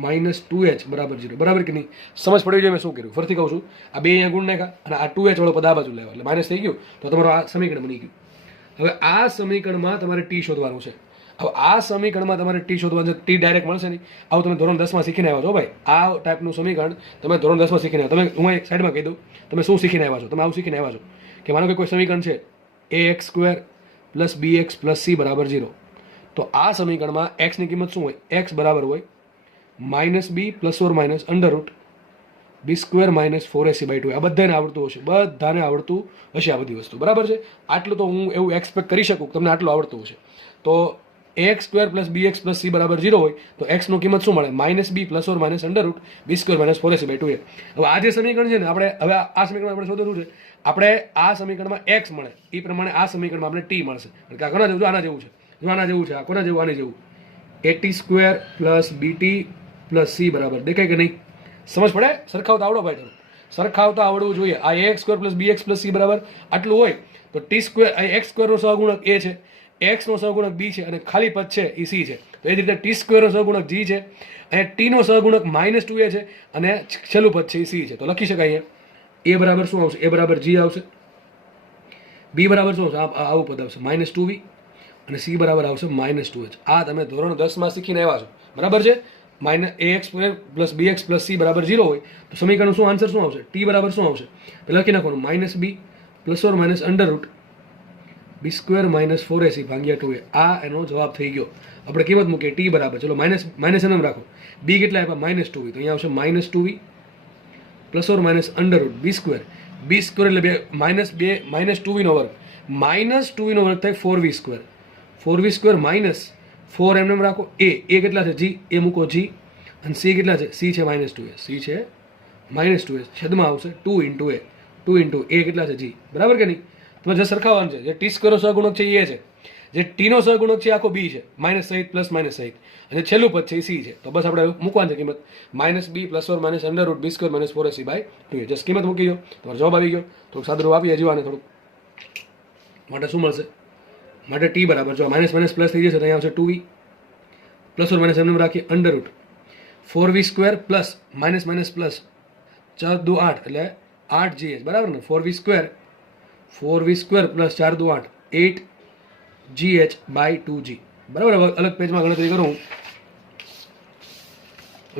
માઇનસ 2h બરાબર 0. બરાબર કે નહીં? સમજ પડી જાય મેં શું કર્યું? ફરીથી કહું છું, આ બે અહીંયા ગુણ નાખ્યા અને આ 2h વાળો પદ આ બાજુ લેવા, એટલે માઇનસ થઈ ગયું, તો તમારું આ સમીકરણ બની ગયું. હવે આ સમીકરણમાં તમારે ટી શોધવાનું છે. હવે આ સમીકરણમાં તમારે ટી શોધવાનું છે. ટી ડાયરેક્ટ મળશે નહીં. આવું તમે ધોરણ 10માં શીખીને આવ્યા છો ભાઈ. આ ટાઈપનું સમીકરણ તમે ધોરણ 10માં શીખીને આવ્યા. તમે હું એક સાઈડમાં કહી દઉં, તમે શું શીખીને આવ્યા છો? તમે આવું શીખીને આવ્યા છો કે માનો કે કોઈ સમીકરણ છે ax square plus bx plus c બરાબર 0. તો આ સમીકરણમાં એક્સની કિંમત શું હોય? એક્સ બરાબર હોય minus b plus or minus under root b square minus 4ac/2. આ બધાને આવડતું હશે, બધાને આવડતું હશે આ બધી વસ્તુ. બરાબર છે. આટલું તો હું એવું એક્સપેક્ટ કરી શકું કે તમને આટલું આવડતું હશે. તો ax square plus bx plus c બરાબર 0 હોય તો એક્સનું કિંમત શું મળે? Minus b plus or minus under root b square minus 4ac/2. હવે આ જે સમીકરણ છે ને, આપણે હવે આ સમીકરણ આપણે શોધવાનું છે. આપણે આ સમીકરણમાં એક્સ મળે એ પ્રમાણે આ સમીકરણમાં આપણે ટી મળશે. કારણ કે આ કોના જેવું? આના જેવું છે. જો આના જેવું છે. આ કોના જેવું? આને જેવું. A t square plus b t plus c બરાબર. દેખાય કે નહીં? સમજ પડે? સરખાવતા આવડો ભાઈ, તમે સરખાવતા આવડવું જોઈએ. આ x square plus bx plus c બરાબર આટલું હોય તો ટી સ્ક્વેર, એક્સ સ્ક્વેરનો સહગુણક એ છે, એક્સનો સહગુણક બી છે, અને ખાલી પદ છે એ સી છે. તો એ જ રીતે ટી સ્ક્વેરનો સહગુણક જી છે, અને ટીનો સહગુણક માઇનસ 2a છે, અને છેલ્લું પદ છે એ સી છે. તો લખી શકાય અહીંયા એ બરાબર શું આવશે? એ બરાબર જી આવશે. બી બરાબર શું આવશે? આવું પદ આવશે માઇનસ 2v, અને સી બરાબર આવશે માઇનસ 2h. આ તમે ધોરણ 10માં શીખીને આવ્યા છો. બરાબર છે. Minus ax square plus bx plus c બરાબર 0 હોય તો સમીકરણ શું આન્સર શું આવશે? ટી બરાબર શું આવશે? પહેલાં લખી નાખવાનું minus b plus or minus under root b square minus 4ac/2a. આ એનો જવાબ થઈ ગયો. આપણે કિંમત મૂકીએ ટી બરાબર, ચલો માઇનસ એમ રાખો, બી કેટલા આપ્યા? માઇનસ 2v, તો અહીંયા આવશે minus 2v plus or minus under root b square એટલે માઇનસ 2v નો વર્ગ, માઇનસ 2v નો વર્ગ થાય 4v સ્ક્વેર માઇનસ 4 એમ રાખો. એ કેટલા છે? જી. એ મૂકો જી. અને સી કેટલા છે? સી છે માઇનસ 2a. સી છે માઇનસ 2a. છેદમાં આવશે 2 ઇન્ટુ એ. 2 ઇન્ટુ એ કેટલા છે? જી. બરાબર કે નહીં? તમે જે સરખાવવાનું છે, જે ટી સ્ક્વેરનો સહગુણક છે એ છે, જે ટીનો સહગુણક છે આખો બી છે, માઇનસ સહિત પ્લસ માઇનસ સહિત, અને છેલ્લું પદ છે એ સી છે. તો બસ આપણે મૂકવાની છે કિંમત minus b plus or minus under root b square minus 4ac/2a. Just કિંમત મૂકી દો, તમારો જવાબ આવી ગયો. થોડુંક સાદું રૂપ આપીએ જીવાને થોડુંક. માટે શું મળશે? માટે ટી બરાબર, જો માઇનસ માઇનસ પ્લસ થઈ જશે તો અહીંયા આવશે 2v પ્લસ ઓર માઇનસ એમને રાખીએ under route 4v square plus minus minus plus 4 દુ 8 એટલે 8gh. બરાબર ને? 4v સ્ક્વેર પ્લસ 4 દુ 8 8gh/2g. બરાબર. હવે અલગ પેજમાં ગણતરી કરું.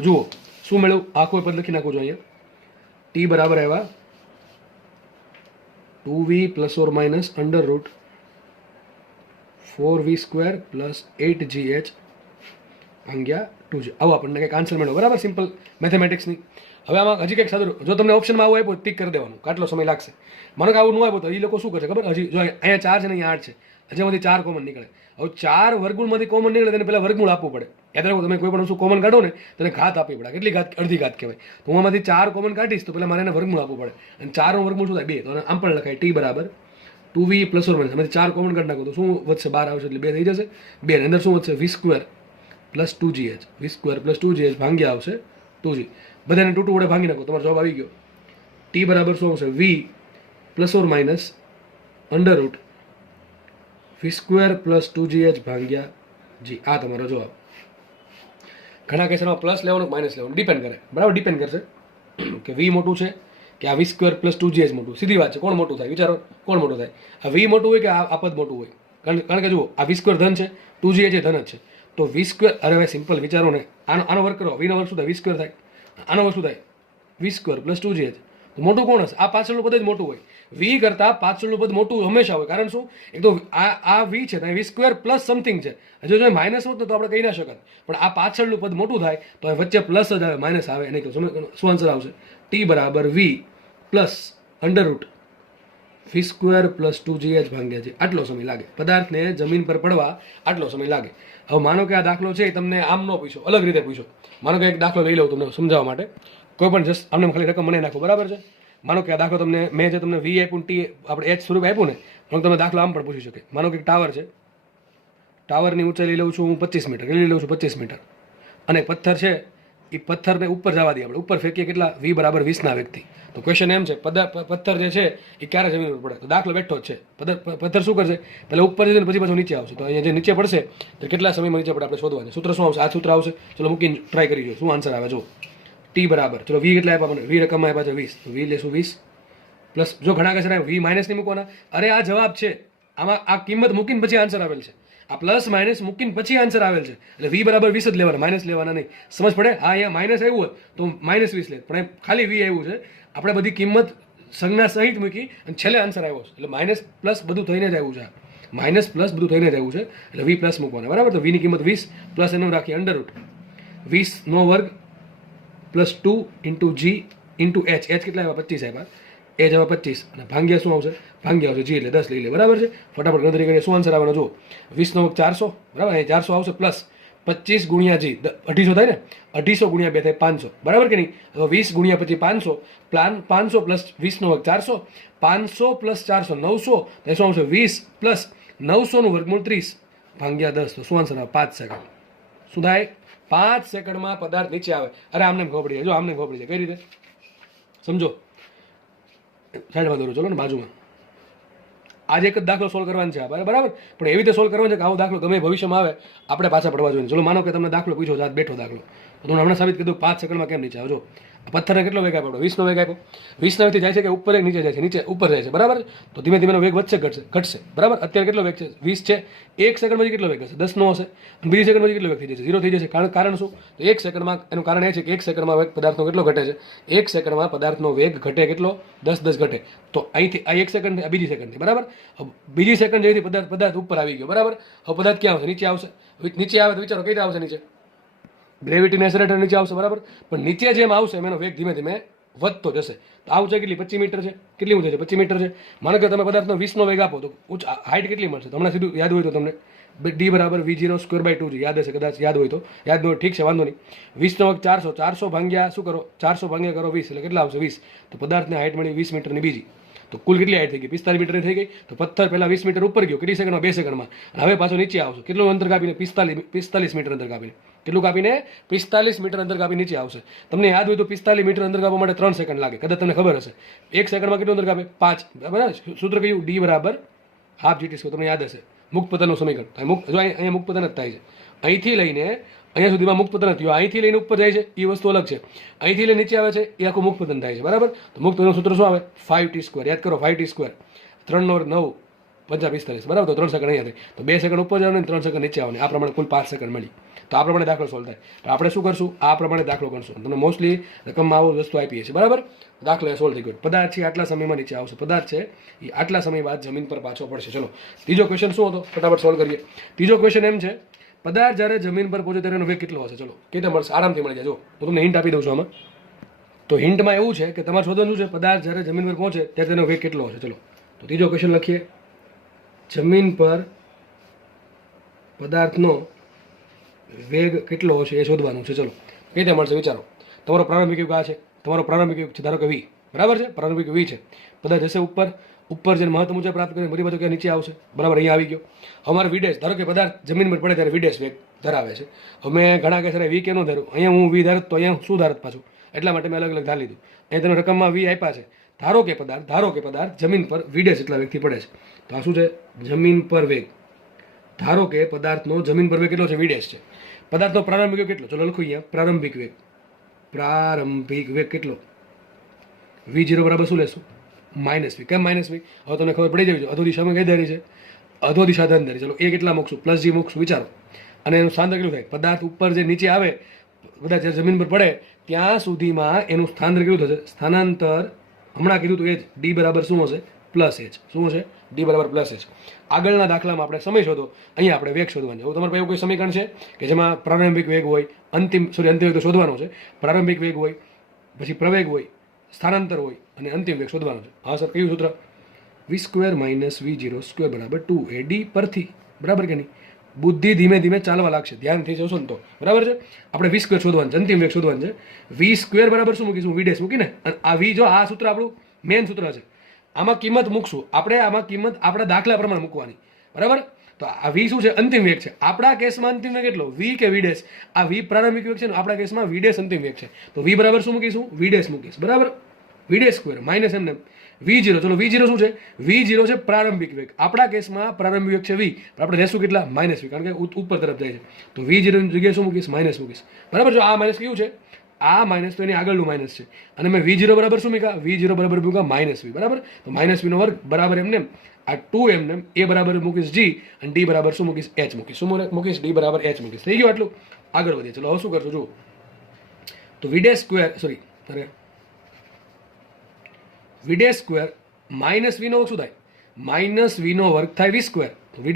જુઓ શું મળ્યું? આખો પદ લખી નાખું છું અહીંયા. ટી બરાબર આવ્યા 2v plus or minus under route 4v² plus 8gh ભાગ્યા 2g. આવો આપણને કંઈક આન્સર મળ્યો, બરાબર, સિમ્પલ મેથેમેટિક્સની. હવે આમાં હજી કંઈક સાદું, જો તમને ઓપ્શનમાં આવું આપ્યું ટીક કરી દેવાનું, કેટલો સમય લાગશે. માનો કે આવું ન આવ્યું તો એ લોકો શું કરશે ખબર, હજી જો અહીંયા 4 છે ને અહીંયા 8 છે, હજીમાંથી 4 કોમન નીકળે. હવે 4 વર્ગમૂળમાંથી કોમન નીકળે તેને પહેલાં વર્ગમૂળ આપવું પડે. યાદ રાખો, તમે કોઈ પણ વસ્તુ કોમન કાઢો ને તેને ઘાત આપવી પડે. કેટલી ઘાત? અડધી ઘાત કહેવાય. તો હું આમાંથી 4 કોમન કાઢીશ તો પહેલાં મારે એને વર્ગમૂળ આપવું પડે. અને 4 નું વર્ગમૂળ શું થાય? 2. તો આમ પણ લખાય t બરાબર 2v પ્લસ ઓર માઇનસ. આમાંથી 4 કોમન કાઢી નાખો તો શું વધશે? 12 આવશે, એટલે 2 થઈ જશે. 2 ની અંદર શું વધશે? v² plus 2gh. v² plus 2gh ભાગ્યા આવશે 2g. બધાને 2 2 વડે ભાંગી નાખો, તમારો જવાબ આવી ગયો. t બરાબર શું આવશે? v plus or minus under route v² plus 2gh ભાગ્યા g. આ તમારો જવાબ. ઘણા કેસમાં પ્લસ લેવાનું માઇનસ લેવાનું ડિપેન્ડ કરે, બરાબર, ડિપેન્ડ કરશે કે v મોટું છે કે આ v² પ્લસ 2gh મોટું. સીધી વાત છે, કોણ મોટું થાય? વિચારો, કોણ મોટું થાય? આ v મોટું હોય કે આ પદ મોટું હોય? કારણ કે જુઓ, આ v² ધન છે, 2gh ધન જ છે. તો v², અરે ભાઈ સિમ્પલ વિચારો ને, આનો વર્ક કરો, v નો વર્ક શું થાય? v² થાય. આનો વર્ક શું થાય? v² plus 2gh. તો મોટું કોણ હશે? આ પાછળનું પદ જ મોટું હોય. v કરતાં પાછળનું પદ મોટું હંમેશા હોય. કારણ શું? એક તો આ v છે, v² પ્લસ સમથિંગ છે. હજુ જો માઇનસ હોત તો આપણે કહી ના શકત, પણ આ પાછળનું પદ મોટું થાય તો વચ્ચે પ્લસ જ આવે, માઇનસ આવે નહીં. તો શું આન્સર આવશે? t બરાબર v plus under route v² plus 2gh ભાગ્યા છે. આટલો સમય લાગે પદાર્થને જમીન પર પડવા, આટલો સમય લાગે. હવે માનો કે આ દાખલો છે એ તમને આમ ન પૂછ્યો, અલગ રીતે પૂછ્યો. માનો કે એક દાખલો લઈ લઉં તમને સમજાવવા માટે. કોઈ પણ જસ્ટ આમને ખાલી રકમ મને નાખો, બરાબર છે. માનો કે આ દાખલો તમને, મેં જે તમને વી આપ્યું, ટી આપણે h સ્વરૂપ આપ્યું ને, તો તમે દાખલો આમ પણ પૂછી શકે. માનો કે ટાવર છે, ટાવરની ઊંચાઈ લઈ લઉં છું હું 25 મીટર, લઈ લઉં છું 25 મીટર. અને પથ્થર છે, એ પથ્થરને ઉપર જવા દઈએ આપણે, ઉપર ફેંકીએ કેટલા? v બરાબર 20 વ્યક્તિ. તો ક્વેશ્ચન એમ છે, પથ્થર જે છે એ ક્યારે જમીન ઉપર પડે? તો દાખલો બેઠો જ છે. પથ્થર શું કરશે? પહેલાં ઉપર જશે ને પછી પાછું નીચે આવશે. તો અહીંયા જે નીચે પડશે તો કેટલા સમયમાં નીચે પડે આપણે શોધવાનું. સૂત્ર શું આવશે? આ સૂત્ર આવશે. ચલો મૂકીને ટ્રાય કરી જોઈએ શું આન્સર આવે. જો t બરાબર, ચલો v કેટલા આપ્યા મને? v રકમમાં આપ્યા છે 20, તો v લેશું 20 પ્લસ, જો ઘણા કહેશે v માઇનસ નહીં મૂકવાના. અરે આ જવાબ છે, આમાં આ કિંમત મૂકીને પછી આન્સર આવેલ છે. આ પ્લસ માઇનસ મૂકીને પછી આન્સર આવેલ છે. એટલે v બરાબર 20 જ લેવાના, માઇનસ લેવાના નહીં. સમજ પડે? હા, અહીંયા માઇનસ આવ્યું હોય તો -20 લે, પણ ખાલી v આવ્યું છે. આપણે બધી કિંમત સંજ્ઞા સહિત મૂકી અને છેલ્લે આન્સર આવ્યો છે. એટલે માઇનસ પ્લસ બધું થઈને જ આવ્યું છે. માઇનસ પ્લસ બધું થઈને જ આવ્યું છે. એટલે v પ્લસ મૂકવાના, બરાબર. તો v ની કિંમત 20 પ્લસ એનું રાખીએ અંડર રૂટ 20 નો વર્ગ plus 2 into g into h. h કેટલા આવ્યા? 25 આવ્યા. એ જવા 25 અને ભાગ્યા શું આવશે? ભાગ્યા આવશે g એટલે 10 લઈ લે, બરાબર છે. ફટાફટ ગણતરી કરીએ શું આન્સર આવવાનો. જો 20 નો 400, બરાબર, અહીં 400 આવશે પ્લસ 25 ગુણ્યા g 250 થાય ને, 250 ગુણ્યા 2 થાય 500, બરાબર કે નહીં? તો 20 ગુણ્યા પછી 500, 500 પ્લસ 20 નો 400, 500 પ્લસ 400 900, તો શું આવશે? 20 પ્લસ 900 નું વર્ગમૂળ 30 ભાગ્યા 10. તો શું આન્સર આવે? 5 સેકન્ડ. શું થાય? 5 સેકન્ડમાં પદાર્થ નીચે આવે. અરે આમને ખબર પડી જાય, જો આમને ખબર પડી જાય. કઈ રીતે સમજો? સાઈડમાં દોરો, ચલો ને બાજુમાં. આજે એક જ દાખલો સોલ્વ કરવાનો છે, બરાબર. પણ એવી રીતે સોલ્વ કરવાનો છે કે આવો દાખલો ગમે ભવિષ્યમાં આવે આપણે પાછા પડવા જોઈએ. ચલો માનો કે તમને દાખલો પૂછ્યો છે, આજ બેઠો દાખલો, તો તમને હમણાં સાબિત કીધું 5 સેકન્ડમાં કેમ નીચે આવજો. પથ્થરને કેટલો વેગ આપ્યો? 20 નો વેગ આપ્યો. 20 ના વેગથી જાય છે કે ઉપર નીચે જાય છે? નીચે ઉપર જાય છે, બરાબર. તો ધીમે ધીમે વેગ વધશે, ઘટશે, બરાબર. અત્યારે કેટલો વેગ છે? 20 છે. 1 સેકન્ડ પછી કેટલો વેગ હશે? 10 નો હશે. અને બીજી સેકન્ડ પછી કેટલો વેગ થઈ જશે? 0 થઈ જશે. કારણ શું? તો 1 સેકન્ડમાં, એનું કારણ એ છે કે 1 સેકન્ડમાં વેગ પદાર્થનો કેટલો ઘટે છે? 1 સેકન્ડમાં પદાર્થનો વેગ ઘટે કેટલો? 10 ઘટે. તો અહીંથી આ 1 સેકન્ડ, આ બીજી સેકન્ડ, બરાબર. બીજી સેકન્ડ જેથી પદાર્થ ઉપર આવી ગયો, બરાબર. હવે પદાર્થ ક્યાં આવશે? નીચે આવશે. નીચે આવે તો વિચારો કઈ આવશે નીચે? ગ્રેવિટીના અસર હેઠળ નીચે આવશે, બરાબર. પણ નીચે જેમ આવશે એનો વેગ ધીમે ધીમે વધતો જશે. તો આ ઊંચાઈ કેટલી? 25 મીટર છે. કેટલી ઊંચાઈ છે? 25 મીટર છે. માનો કે તમે પદાર્થનો 20 નો વેગ આપો તો હાઇટ કેટલી મળશે? તમને સીધું યાદ હોય તો તમને d બરાબર v0²/2g યાદ હશે, કદાચ યાદ હોય તો. યાદ ન હોય ઠીક છે, વાંધો નહીં. 20 નો વર્ગ 400, 400 ભાગ્યા શું કરો? 400 ભાગ્યા કરો 20, એટલે કેટલા આવશે? 20. તો પદાર્થની હાઇટ મળી 20 મીટરની બીજી. તો કુલ કેટલી હાઇટ થઈ ગઈ? 45 મીટરની થઈ ગઈ. તો પથ્થર પહેલા 20 મીટર ઉપર ગયો, કેટલી સેકન્ડમાં? 2 સેકન્ડમાં. અને હવે પાછો નીચે આવશે. કેટલું અંતર કાપીને? 45 મીટર અંતર કાપીને. કેટલું કાપીને? 45 મીટર અંતર કાપી નીચે આવશે. તમને યાદ હોય તો 45 મીટર અંતર કાપવા માટે 3 સેકન્ડ લાગે, કદાચ તમને ખબર હશે. 1 સેકન્ડમાં કેટલું અંતર કાપે? 5, બરાબર. સૂત્ર કયું? d બરાબર હાફ gt². તમને યાદ હશે મુક્ત પતનનું સમીકરણ. જો અહીંયા મુક્ત પતન જ થાય છે. અહીંથી લઈને અહીંયા સુધીમાં મુક્ત પતન થયું. અહીંથી લઈને ઉપર જાય છે એ વસ્તુ અલગ છે. અહીંથી લઈને નીચે આવે છે એ આખું મુક્ત પતન થાય છે, બરાબર. તો મુક્ત પતનનું સૂત્ર શું આવે? 5t². યાદ કરો, 5t². 3 નો 9 45 બરાબર. તો 3 સેકન્ડ અહીંયા થઈ, તો 2 સેકન્ડ ઉપર જવાનું, 3 સેકન્ડ નીચે આવવાની. આ પ્રમાણે કુલ 5 સેકન્ડ મળી. તો આ પ્રમાણે દાખલો સોલ્વ થાય. તો આપણે શું કરશું, આ પ્રમાણે દાખલો કરશું. તમને મોસ્ટલી રકમમાં આવું વસ્તુ આપીએ છીએ બરાબર. દાખલો એ સોલ્વ થઈ ગયો. પદાર્થ છે આટલા સમયમાં નીચે આવશે, પદાર્થ છે એ આટલા સમય બાદ જમીન પર પાછો પડશે. ચલો ત્રીજો ક્વેશ્ચન શું હતો, ફટાફટ સોલ્વ કરીએ. ત્રીજો ક્વેશ્ચન એમ છે, પદાર્થ જ્યારે જમીન પર પહોંચે ત્યારે એનો વેગ કેટલો હશે. ચલો કેટલા મળશે, આરામથી મળી જાય. જો હું તમને હિન્ટ આપી દઉં છું આમાં. તો હિન્ટમાં એવું છે કે તમારે શોધવાનું છે પદાર્થ જ્યારે જમીન પર પહોંચે ત્યારે તેનો વેગ કેટલો હશે. ચલો તો ત્રીજો ક્વેશ્ચન લખીએ. જમીન પર પદાર્થનો વેગ કેટલો હશે એ શોધવાનું છે. ચલો કઈ રીતે મળશે વિચારો. તમારો પ્રારંભિક યુગ આ છે, તમારો પ્રારંભિક યુગ છે ધારો કે વી, બરાબર છે. પ્રારંભિક વી છે, પદાર્થ જશે ઉપર જઈને મહત્તમ ઊંચાઈ પ્રાપ્ત કરીને બધી બાજુ ક્યાં નીચે આવશે, બરાબર. અહીંયા આવી ગયો. અમારે વિડેશ, ધારો કે પદાર્થ જમીન પર પડે ત્યારે વિડેશ વેગ ધરાવે છે. હવે ઘણા કહે છે વી કેનું ધારું, અહીંયા હું વી ધારત તો અહીંયા શું ધારત પાછું, એટલા માટે મેં અલગ અલગ ધાર લીધું. અહીંયા તમે રકમમાં વી આપ્યા છે. ધારો કે પદાર્થ જમીન પર વિડેશ એટલા વેગથી પડે છે. તો આ શું છે, જમીન પર વેગ. ધારો કે પદાર્થનો જમીન પર વેગ કેટલો છે, વિડેશ છે. પદાર્થનો પ્રારંભિક વેગ કેટલો, ચલો લખું અહીંયા. પ્રારંભિક વેગ કેટલો, v0 બરાબર શું લેશું, -v. કેમ -v, હવે તમને ખબર પડી જવી જોઈએ. અધો દિશામાં કઈ ધારી છે, અધો દિશા ધન ધારી. ચલો એ કેટલા મૂકશું, +g મૂકશું. વિચારો. અને એનું સ્થાન કેટલું થાય, પદાર્થ ઉપર જે નીચે આવે, પદાર્થ જ્યારે જમીન પર પડે ત્યાં સુધીમાં એનું સ્થાનાંતર કેટલું થશે. સ્થાનાંતર હમણાં કીધું તો એ જ d બરાબર શું હશે, +h. શું હશે, d બરાબર +h. આગળના દાખલામાં આપણે સમય શોધો, અહીંયા આપણે વેગ શોધવાનું છે. તમારે પાસે એવું કોઈ સમીકરણ છે કે જેમાં પ્રારંભિક વેગ હોય, અંતિમ વેગ તો શોધવાનો છે. પ્રારંભિક વેગ હોય, પછી પ્રવેગ હોય, સ્થાનાંતર હોય અને અંતિમ વેગ શોધવાનો છે. હા સર, કયું સૂત્ર, v² - v0² બરાબર 2ad પરથી, બરાબર કે નહીં. બુદ્ધિ ધીમે ધીમે ચાલવા લાગશે, ધ્યાનથી જોશો ને તો, બરાબર છે. આપણે v² શોધવાનું છે, અંતિમ વેગ શોધવાનું છે. v² બરાબર શું મૂકીશું, v' મૂકીને. આ v, જો આ સૂત્ર આપણું મેન સૂત્ર છે. આમાં કિંમત મૂકશું આપણે, આમાં કિંમત આપણા દાખલા પ્રમાણે મૂકવાની, બરાબર. તો આ v શું છે, અંતિમ વેગ છે. આપણા કેસમાં અંતિમ વેગ કેટલો, v કે v'. આ v પ્રારંભિક વેગ છે ને, આપણા કેસમાં v' અંતિમ વેગ છે. તો v બરાબર શું મૂકીશું, v' મૂકીશ, બરાબર. v² માઇનસ એમને v0. ચલો v0 શું છે, v0 છે પ્રારંભિક વેગ. આપણા કેસમાં પ્રારંભિક વેગ છે v, આપણે લેશું કેટલા, -v, કારણ કે ઉપર તરફ જાય છે. તો v0 ની જગ્યાએ શું મૂકીશ, માઇનસ મૂકીશ, બરાબર. જો આ માઇનસ કયું છે, આ માઇનસ તો એની આગળનું માઇનસ છે. અને મેં v0 બરાબર શું મૂક્યા, v0 બરાબર મૂક્યા -v, બરાબર. તો -v² બરાબર એમને આ 2 એમને એ બરાબર મૂકીશ g, અને d બરાબર શું મૂકીશ, h મૂકીશ. શું મૂકીશ, d બરાબર h મૂકીશ. થઈ ગયું આટલું. આગળ વધીએ. ચલો હવે શું કરશું જુઓ. તો v² -v નો શું થાય, -v નો વર્ગ થાય v². v²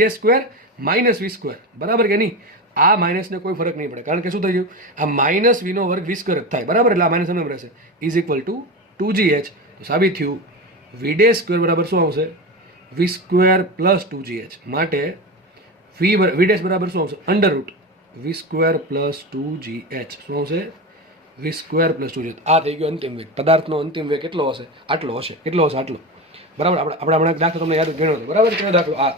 -v², બરાબર કે નહીં. આ માઇનસને કોઈ ફરક નહીં પડે, કારણ કે શું થઈ ગયું, આ -v નો વર્ગ v² થાય, બરાબર. એટલે આ માઇનસ એમ રહેશે, = 2gh. તો સાબિત થયું v² બરાબર શું આવશે, v² + 2gh. માટે v' બરાબર શું આવશે, √ v² + 2gh. શું આવશે, v² + 2gh. આ થઈ ગયો અંતિમ વેગ. પદાર્થનો અંતિમ વેગ કેટલો હશે, આટલો હશે. કેટલો હશે, આટલો, બરાબર. આપણે હમણાં દાખલો તમને યાદ ગણ્યો હતો, બરાબર. કયો દાખલો, આ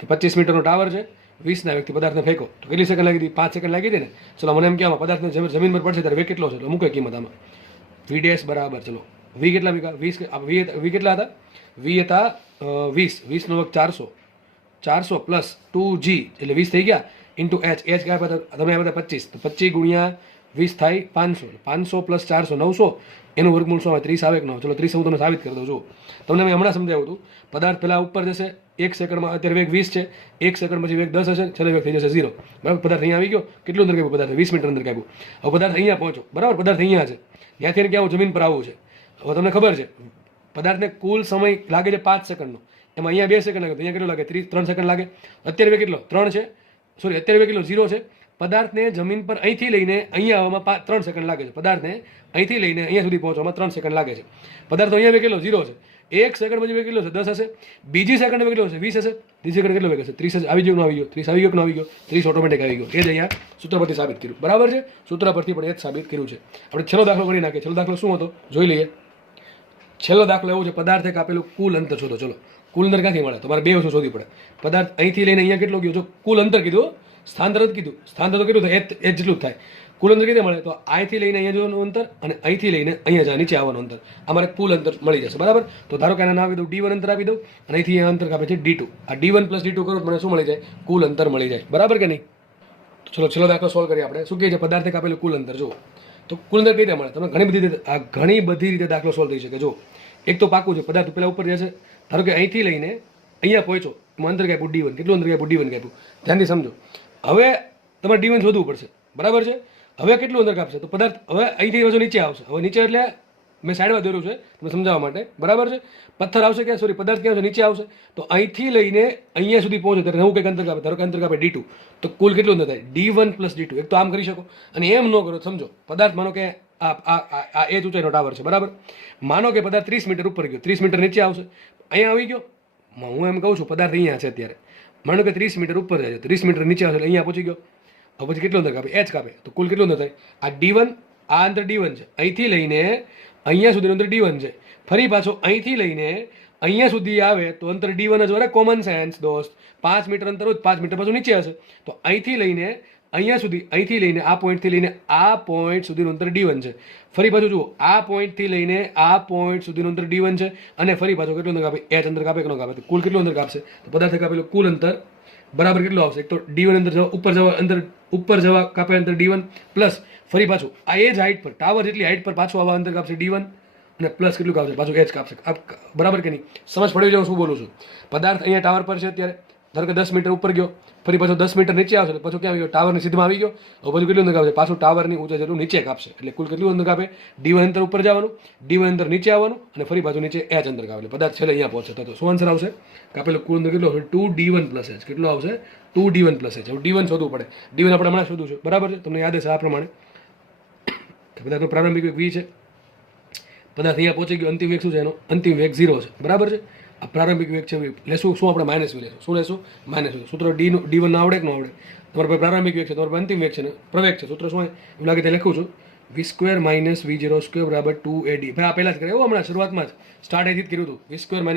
25 મીટરનો ટાવર છે, 20 ના વેગથી પદાર્થને ફેંકો તો કેટલી સેકન્ડ લાગી હતી, 5 સેકન્ડ લાગી હતી ને. ચલો મને એમ કહેવામાં પદાર્થને જમીન પર પડશે ત્યારે વેગ કેટલો છે, તો મૂકે કિંમત આમાં. v' બરાબર, ચલો v કેટલા મૂક્યા, 20. v કેટલા હતા, v હતા 20 નો વર્ગ 400 + 2g એટલે 20 થઈ ગયા, ઇન્ટુ h કયા હતા તમે આપ્યા હતા 25. તો 25 ગુણ્યા 20 થાય 500. 500 + 400 900. એનું વર્ગમૂળ શું આવે, 30 આવે કે ન આવે. ચલો 30 હું તમને સાબિત કરી દઉં. જુઓ, તમને મેં હમણાં સમજાવ્યું હતું. પદાર્થ પહેલા ઉપર જશે 1 સેકન્ડમાં, અત્યારે વેગ 20 છે, 1 સેકન્ડ પછી વેગ 10 હશે, છેલ્લે વેગ થઈ જશે 0, બરાબર. પદાર્થ અહીંયા આવી ગયો, કેટલું અંદર કાપ્યું પદાર્થ, 20 મીટર અંદર કાપ્યું. હવે પદાર્થ અહીંયા પહોંચો, બરાબર. પદાર્થ અહીંયા છે, ત્યાંથી ક્યાં જમીન પર આવવું છે. હવે તમને ખબર છે પદાર્થને કુલ સમય લાગે છે 5 સેકન્ડનો, એમાં અહીંયા 2 સેકન્ડ લાગે, અહીંયા કેટલો લાગે, 3 સેકન્ડ લાગે. અત્યારે વેગ કેટલો, 3 છે, સોરી અત્યારે વેગ કેટલો, 0 છે. પદાર્થને જમીન પર અહીંથી લઈને અહીંયા આવવામાં 3 સેકન્ડ લાગે છે. પદાર્થને અહીંથી લઈને અહીંયા સુધી પહોંચવામાં 3 સેકન્ડ લાગે છે. પદાર્થ અહીંયા વેગ કેટલો, 0 છે. 1 સેકન્ડ પછી વેગ કેટલો છે, 10 હશે. બીજી સેકન્ડ વેગ કેટલો હશે, 20 હશે. ત્રીજી સેકન્ડ કેટલો વેગ હશે, 30 હશે. આવી ગયો, ન આવી ગયો, 30 આવી ગયો, ન આવી ગયો, 30 ઓટોમેટિક આવી ગયો. એ જ અહીંયા સૂત્ર પરથી સાબિત કર્યું, બરાબર છે. સૂત્ર પરથી પણ એ જ સાબિત કર્યું છે. આપણે છેલ્લો દાખલો ગણી નાખીએ. છેલ્લો દાખલો શું હતો જોઈ લઈએ. છેલ્લો દાખલો એવું છે, પદાર્થ એક આપેલું કુલ અંતર શોધો. ચલો કુલ અંતર ક્યાંથી મળે, તમારે બે વસ્તુ શોધવી પડે. પદાર્થ અહીંથી લઈને અહીંયા કેટલો ગયો, જો કુલ અંતર કીધું, સ્થાનાંતર કીધું, સ્થાનાંતર તો કેટલું થાય, એ જેટલું જ થાય. કુલ અંતર કેટલે મળે, તો અહીંથી લઈને અહીંયા જવાનું અંતર અને અહીંથી લઈને અહીંયા જાય નીચે આવવાનું અંતર, અમારે કુલ અંતર મળી જશે, બરાબર. તો ધારો કે આના નામ આપી દઉં d1 અંતર આપી દઉં, અને અહીંથી અંતર કાપે છે d2. આ d1 + d2 કરો તો મને શું મળી જાય, કુલ અંતર મળી જાય, બરાબર કે નહીં. તો ચલો છેલ્લો દાખલો સોલ્વ કરીએ આપણે. શું કહે છે, પદાર્થે કાપેલું કુલ અંતર. જુઓ તો કુલ અંતર કઈ રીતે મળે, તમને ઘણી બધી રીતે દાખલો સોલ્વ થઈ શકે. જો એક તો પાકું છે, પદાર્થ પેલા ઉપર જશે, ધારો કે અહીંથી લઈને અહીંયા પહોંચો, એમાં અંતર કાપ્યું D1, કેટલું અંતર કાપ્યું D1 કાપ્યું, ધ્યાનથી સમજો. હવે તમારે D1 શોધવું પડશે, બરાબર છે. હવે કેટલું અંતર કાપશે તો પદાર્થ હવે અહીંથી બાજુ નીચે આવશે. હવે નીચે એટલે મેં સાઈડમાં દોર્યું છે તમને સમજાવવા માટે, બરાબર છે. પથ્થર આવશે ક્યાં, સોરી પદાર્થ ક્યાં આવશે, નીચે આવશે. તો અહીંથી લઈને અહીંયા સુધી પહોંચે ત્યારે નવું કંઈક અંતર કાપે, ધારો કે અંતર કાપે D2, તો કુલ કેટલું અંતર થાય D1 + D2. એક તો આમ કરી શકો, અને એમ ન કરો. સમજો પદાર્થ માનો કે આ એ જ ઊંચાઈનો ટાવર છે, બરાબર. માનો કે પદાર્થ 30 મીટર ઉપર ગયો, 30 મીટર નીચે આવશે, અહીંયા આવી ગયો. હું એમ કહું છું પદાર્થ અહીંયા છે અત્યારે, માનો કે 30 મીટર ઉપર જાય, 30 મીટર નીચે આવશે એટલે અહીંયા પહોંચી ગયો. હવે પછી કેટલું અંતર કાપે, h કાપે, તો કુલ કેટલું અંતર થાય આ D1, આ અંતર D1 છે, અહીંથી લઈને અહીંયા સુધીનું અંતર D1 છે. ફરી પાછો અહીંથી લઈને અહીંયા સુધી આવે તો અંતર D1 જ હોય. કોમન સેન્સ દોસ્ત, 5 મીટર અંતર હોય, 5 મીટર પાછું નીચે હશે. તો અહીંથી લઈને અહીંયા સુધી, અહીંથી લઈને આ પોઈન્ટથી લઈને આ પોઈન્ટ સુધીનું અંતર D1 છે. ફરી પાછું જુઓ, આ પોઈન્ટથી લઈને આ પોઈન્ટ સુધીનું અંતર D1 છે, અને ફરી પાછું કેટલું અંતર કાપે, h અંતર કાપે કે ન કાપે, તો કુલ કેટલું અંતર કાપશે તો પદાર્થ કાપેલું કુલ અંતર બરાબર કેટલું આવશે. એક તો D1 અંતર ઉપર જવા કાપે અંતર D1, પ્લસ ફરી પાછું આ એ જ હાઈટ પર, ટાવર જેટલી હાઈટ પર પાછું આવા અંતર કાપશે D1, અને પ્લસ કેટલું કાપશે પાછું h કાપશે. બરાબર કે નહીં, સમજ પડી જાય શું બોલું છું. પદાર્થ અહીંયા ટાવર પર છે અત્યારે, ધારો કે 10 મીટર ઉપર ગયો, ફરી પાછો 10 મીટર નીચે આવશે, પાછું ક્યાં આવી ગયો, ટાવરની સીધમાં આવી ગયો. હવે પાછું કેટલું અંતર કાપશે, પાછું ટાવરની ઊંચાઈ જેટલું નીચે કાપશે. એટલે કુલ કેટલું અંતર કાપે, D1 અંતર ઉપર જવાનું, D1 અંતર નીચે આવવાનું, અને ફરી પાછું નીચે h અંતર કાપે. પદાર્થ છેલ્લે અહીંયા પહોંચે. તો શું આન્સર આવશે, કાપેલું કુલ અંતર કેટલું આવશે, 2D1 + h. કેટલું આવશે, 2D1 + h. હવે D1 શોધવું પડે. D1 આપણે હમણાં શોધવું છે, બરાબર છે. તમને યાદ હશે આ પ્રમાણે પદાર્થનો પ્રારંભિક વેગ v છે. પદાર્થ અહીંયા પહોંચી ગયો, અંતિમ વેગ શું છે એનો, અંતિમ વેગ 0 છે, બરાબર છે. આ પ્રારંભિક વેગ છે, લેશું શું આપણે -v લેશું. શું લેશું, -v. સૂત્ર D1 ના આવડે કે ન આવડે, તમારા પાસે પ્રારંભિક વેગ છે, તમારા પાસે અંતિમ વેગ છે ને પ્રવેગ છે. સૂત્ર શું હોય એવું લાગે તે લખું છું, v² - v02 = 2ad. ભાઈ આ પહેલા જ કરે એવું, હમણાં શરૂઆતમાં જ સ્ટાર્ટ અહીંથી જ કર્યું હતું. v²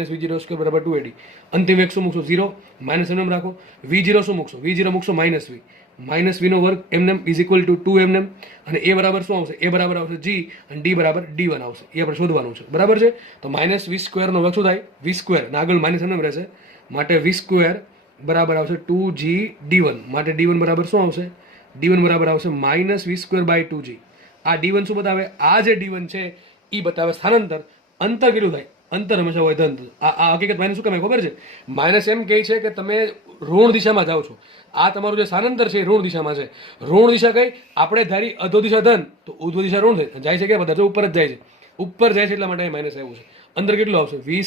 - v02 = 2ad. અંતિમ વેગ શું મૂકશું, 0, માઇનસ એમ રાખો. v0 શું મૂકશો, v0 મૂકશો -v, -v² એમને = 2 એમને, અને a બરાબર શું આવશે, a બરાબર આવશે g, અને d બરાબર d1 આવશે. એ આપણે શોધવાનું છે, બરાબર છે. તો -v² નો વર્ગ શું થાય, v² ના આગળ માઇનસ એમ રહેશે, માટે v² બરાબર આવશે 2g d1, માટે d1 બરાબર શું આવશે, d1 બરાબર આવશે -v² / 2g. આ d1 શું બતાવે, આ જે d1 છે એ બતાવે સ્થાનાંતર. અંતર કેટલું થાય, અંતર હંમેશા હોય ધન. આ હકીકત માઇનસ શું કહેવાય ખબર છે, માઇનસ એમ કહે છે કે તમે ઋણ દિશામાં જાઓ છો. આ તમારું જે સ્થાનાંતર છે એ ઋણ દિશામાં છે. ઋણ દિશા કઈ, આપણે ધારી અધો દિશા ધન, તો ઉધ્વ દિશા ઋણ થાય, જાય છે કે બધા ઉપર જ જાય છે, ઉપર જાય છે, એટલા માટે માઇનસ આવ્યું છે. અંતર કેટલું આવશે, v²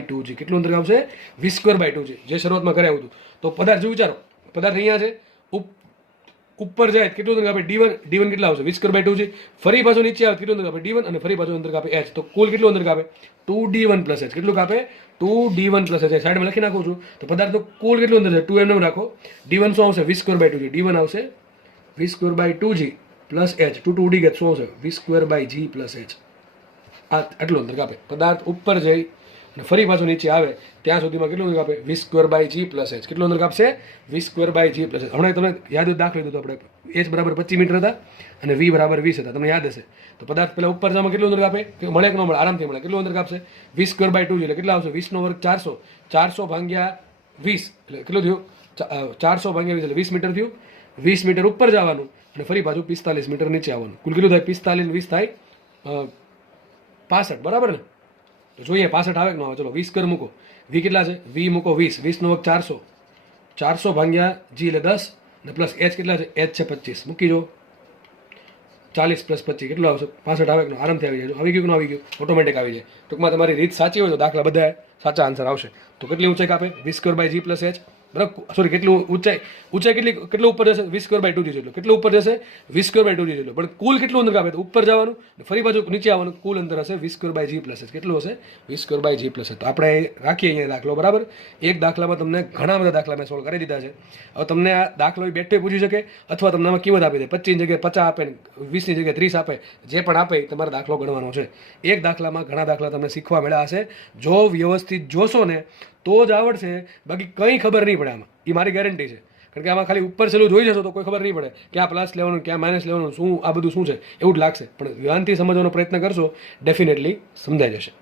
/ 2g. કેટલું અંતર આવશે, v² / 2g, જે શરૂઆતમાં કરાવ્યું હતું. તો પદાર્થ જો વિચારો, પદાર્થ અહીંયા છે, ઉપર જાય કેટલું અંતર કાપે, d1 કેટલા આવશે, v² / 2g. ફરી પાછું નીચે આવે કેટલું અંતર કાપે, d1, અને ફરી પાછું અંતર કાપે h. તો કુલ કેટલું અંતર કાપે, 2d1 + h. કેટલું કાપે, 2d1 + h. સાઈડમાં લખી નાખું છું. તો પદાર્થનું કુલ કેટલું અંતર છે, 2 એમ રાખો. d1 શું આવશે, v² / 2g. d1 આવશે v² / 2g + h. 2 2d શું આવશે, v² / g + h. આ આટલું અંતર કાપે. પદાર્થ ઉપર જઈ અને ફરી પાછું નીચે આવે ત્યાં સુધીમાં કેટલું અંતર કાપે, v² / g + h. કેટલું અંતર કાપશે, v² / g + h. હમણાં તમને યાદ દાખલો લીધો આપણે, h બરાબર 25 મીટર હતા અને v બરાબર 20 હતા, તમને યાદ હશે. તો પદાર્થ પેલા ઉપર જવામાં કેટલું અંતર કાપે, મળે કે ન મળે, આરામથી મળે. કેટલું અંતર કાપશે, v² / 2g એટલે કેટલા આવશે, 20 નો વર્ગ 400, 400 ભાગ્યા 20 એટલે કેટલું થયું, 400 ભાગ્યા 20 એટલે 20 મીટર થયું. 20 મીટર ઉપર જવાનું અને ફરી પાછું 45 મીટર નીચે આવવાનું. કુલ કેટલું થાય, 45 ને 20 થાય 65, બરાબર ને. તો જોઈએ 65 આવે કે ન આવે. ચલો v² મૂકો, v કેટલા છે, v મૂકો 20, 20 નો વર્ગ 400, 400 ભાગ્યા g એટલે 10, અને પ્લસ h કેટલા છે, h છે 25, મૂકી જો 40 + 25 કેટલું આવશે, 65 આવે કે ન, આરામથી આવી જાય. આવી ગયું કે ન આવી ગયું, ઓટોમેટિક આવી જાય. ટૂંકમાં તમારી રીત સાચી હોય તો દાખલા બધા સાચા આન્સર આવશે. તો કેટલી ઊંચાઈ કાપે, v² / g + h, બરાબર. સોરી, કેટલું ઊંચાઈ કેટલું ઉપર જશે, v² / 2g જેટલું. કેટલું ઉપર જશે, v² / 2g જેટલું. પણ કુલ કેટલું અંતર કાપે, તો ઉપર જવાનું ફરી પાછું નીચે આવવાનું, કુલ અંતર હશે v² / g + h. કેટલું હશે, v² / g + h. તો આપણે રાખીએ અહીંયા દાખલો, બરાબર. એક દાખલામાં તમને ઘણા બધા દાખલા મેં સોલ્વ કરી દીધા છે. હવે તમને આ દાખલો બેઠે પૂછી શકે, અથવા તમને આમાં કિંમત આપી દે, 25 ની જગ્યાએ 50 આપે, 20 ની જગ્યાએ 30 આપે, જે પણ આપે તમારે દાખલો ગણવાનો છે. એક દાખલામાં ઘણા દાખલા તમને શીખવા મળ્યા હશે. જો વ્યવસ્થિત જોશો ને તો જ આવડશે, બાકી કંઈ ખબર નહીં પડે આમાં, એ મારી ગેરંટી છે. કારણ કે આમાં ખાલી ઉપર છેલ્લું જોઈ જશો તો કોઈ ખબર નહીં પડે ક્યાં પ્લસ લેવાનું, ક્યાં માઇનસ લેવાનું, શું આ બધું શું છે એવું જ લાગશે. પણ ધ્યાનથી સમજવાનો પ્રયત્ન કરશો, ડેફિનેટલી સમજાઈ જશે.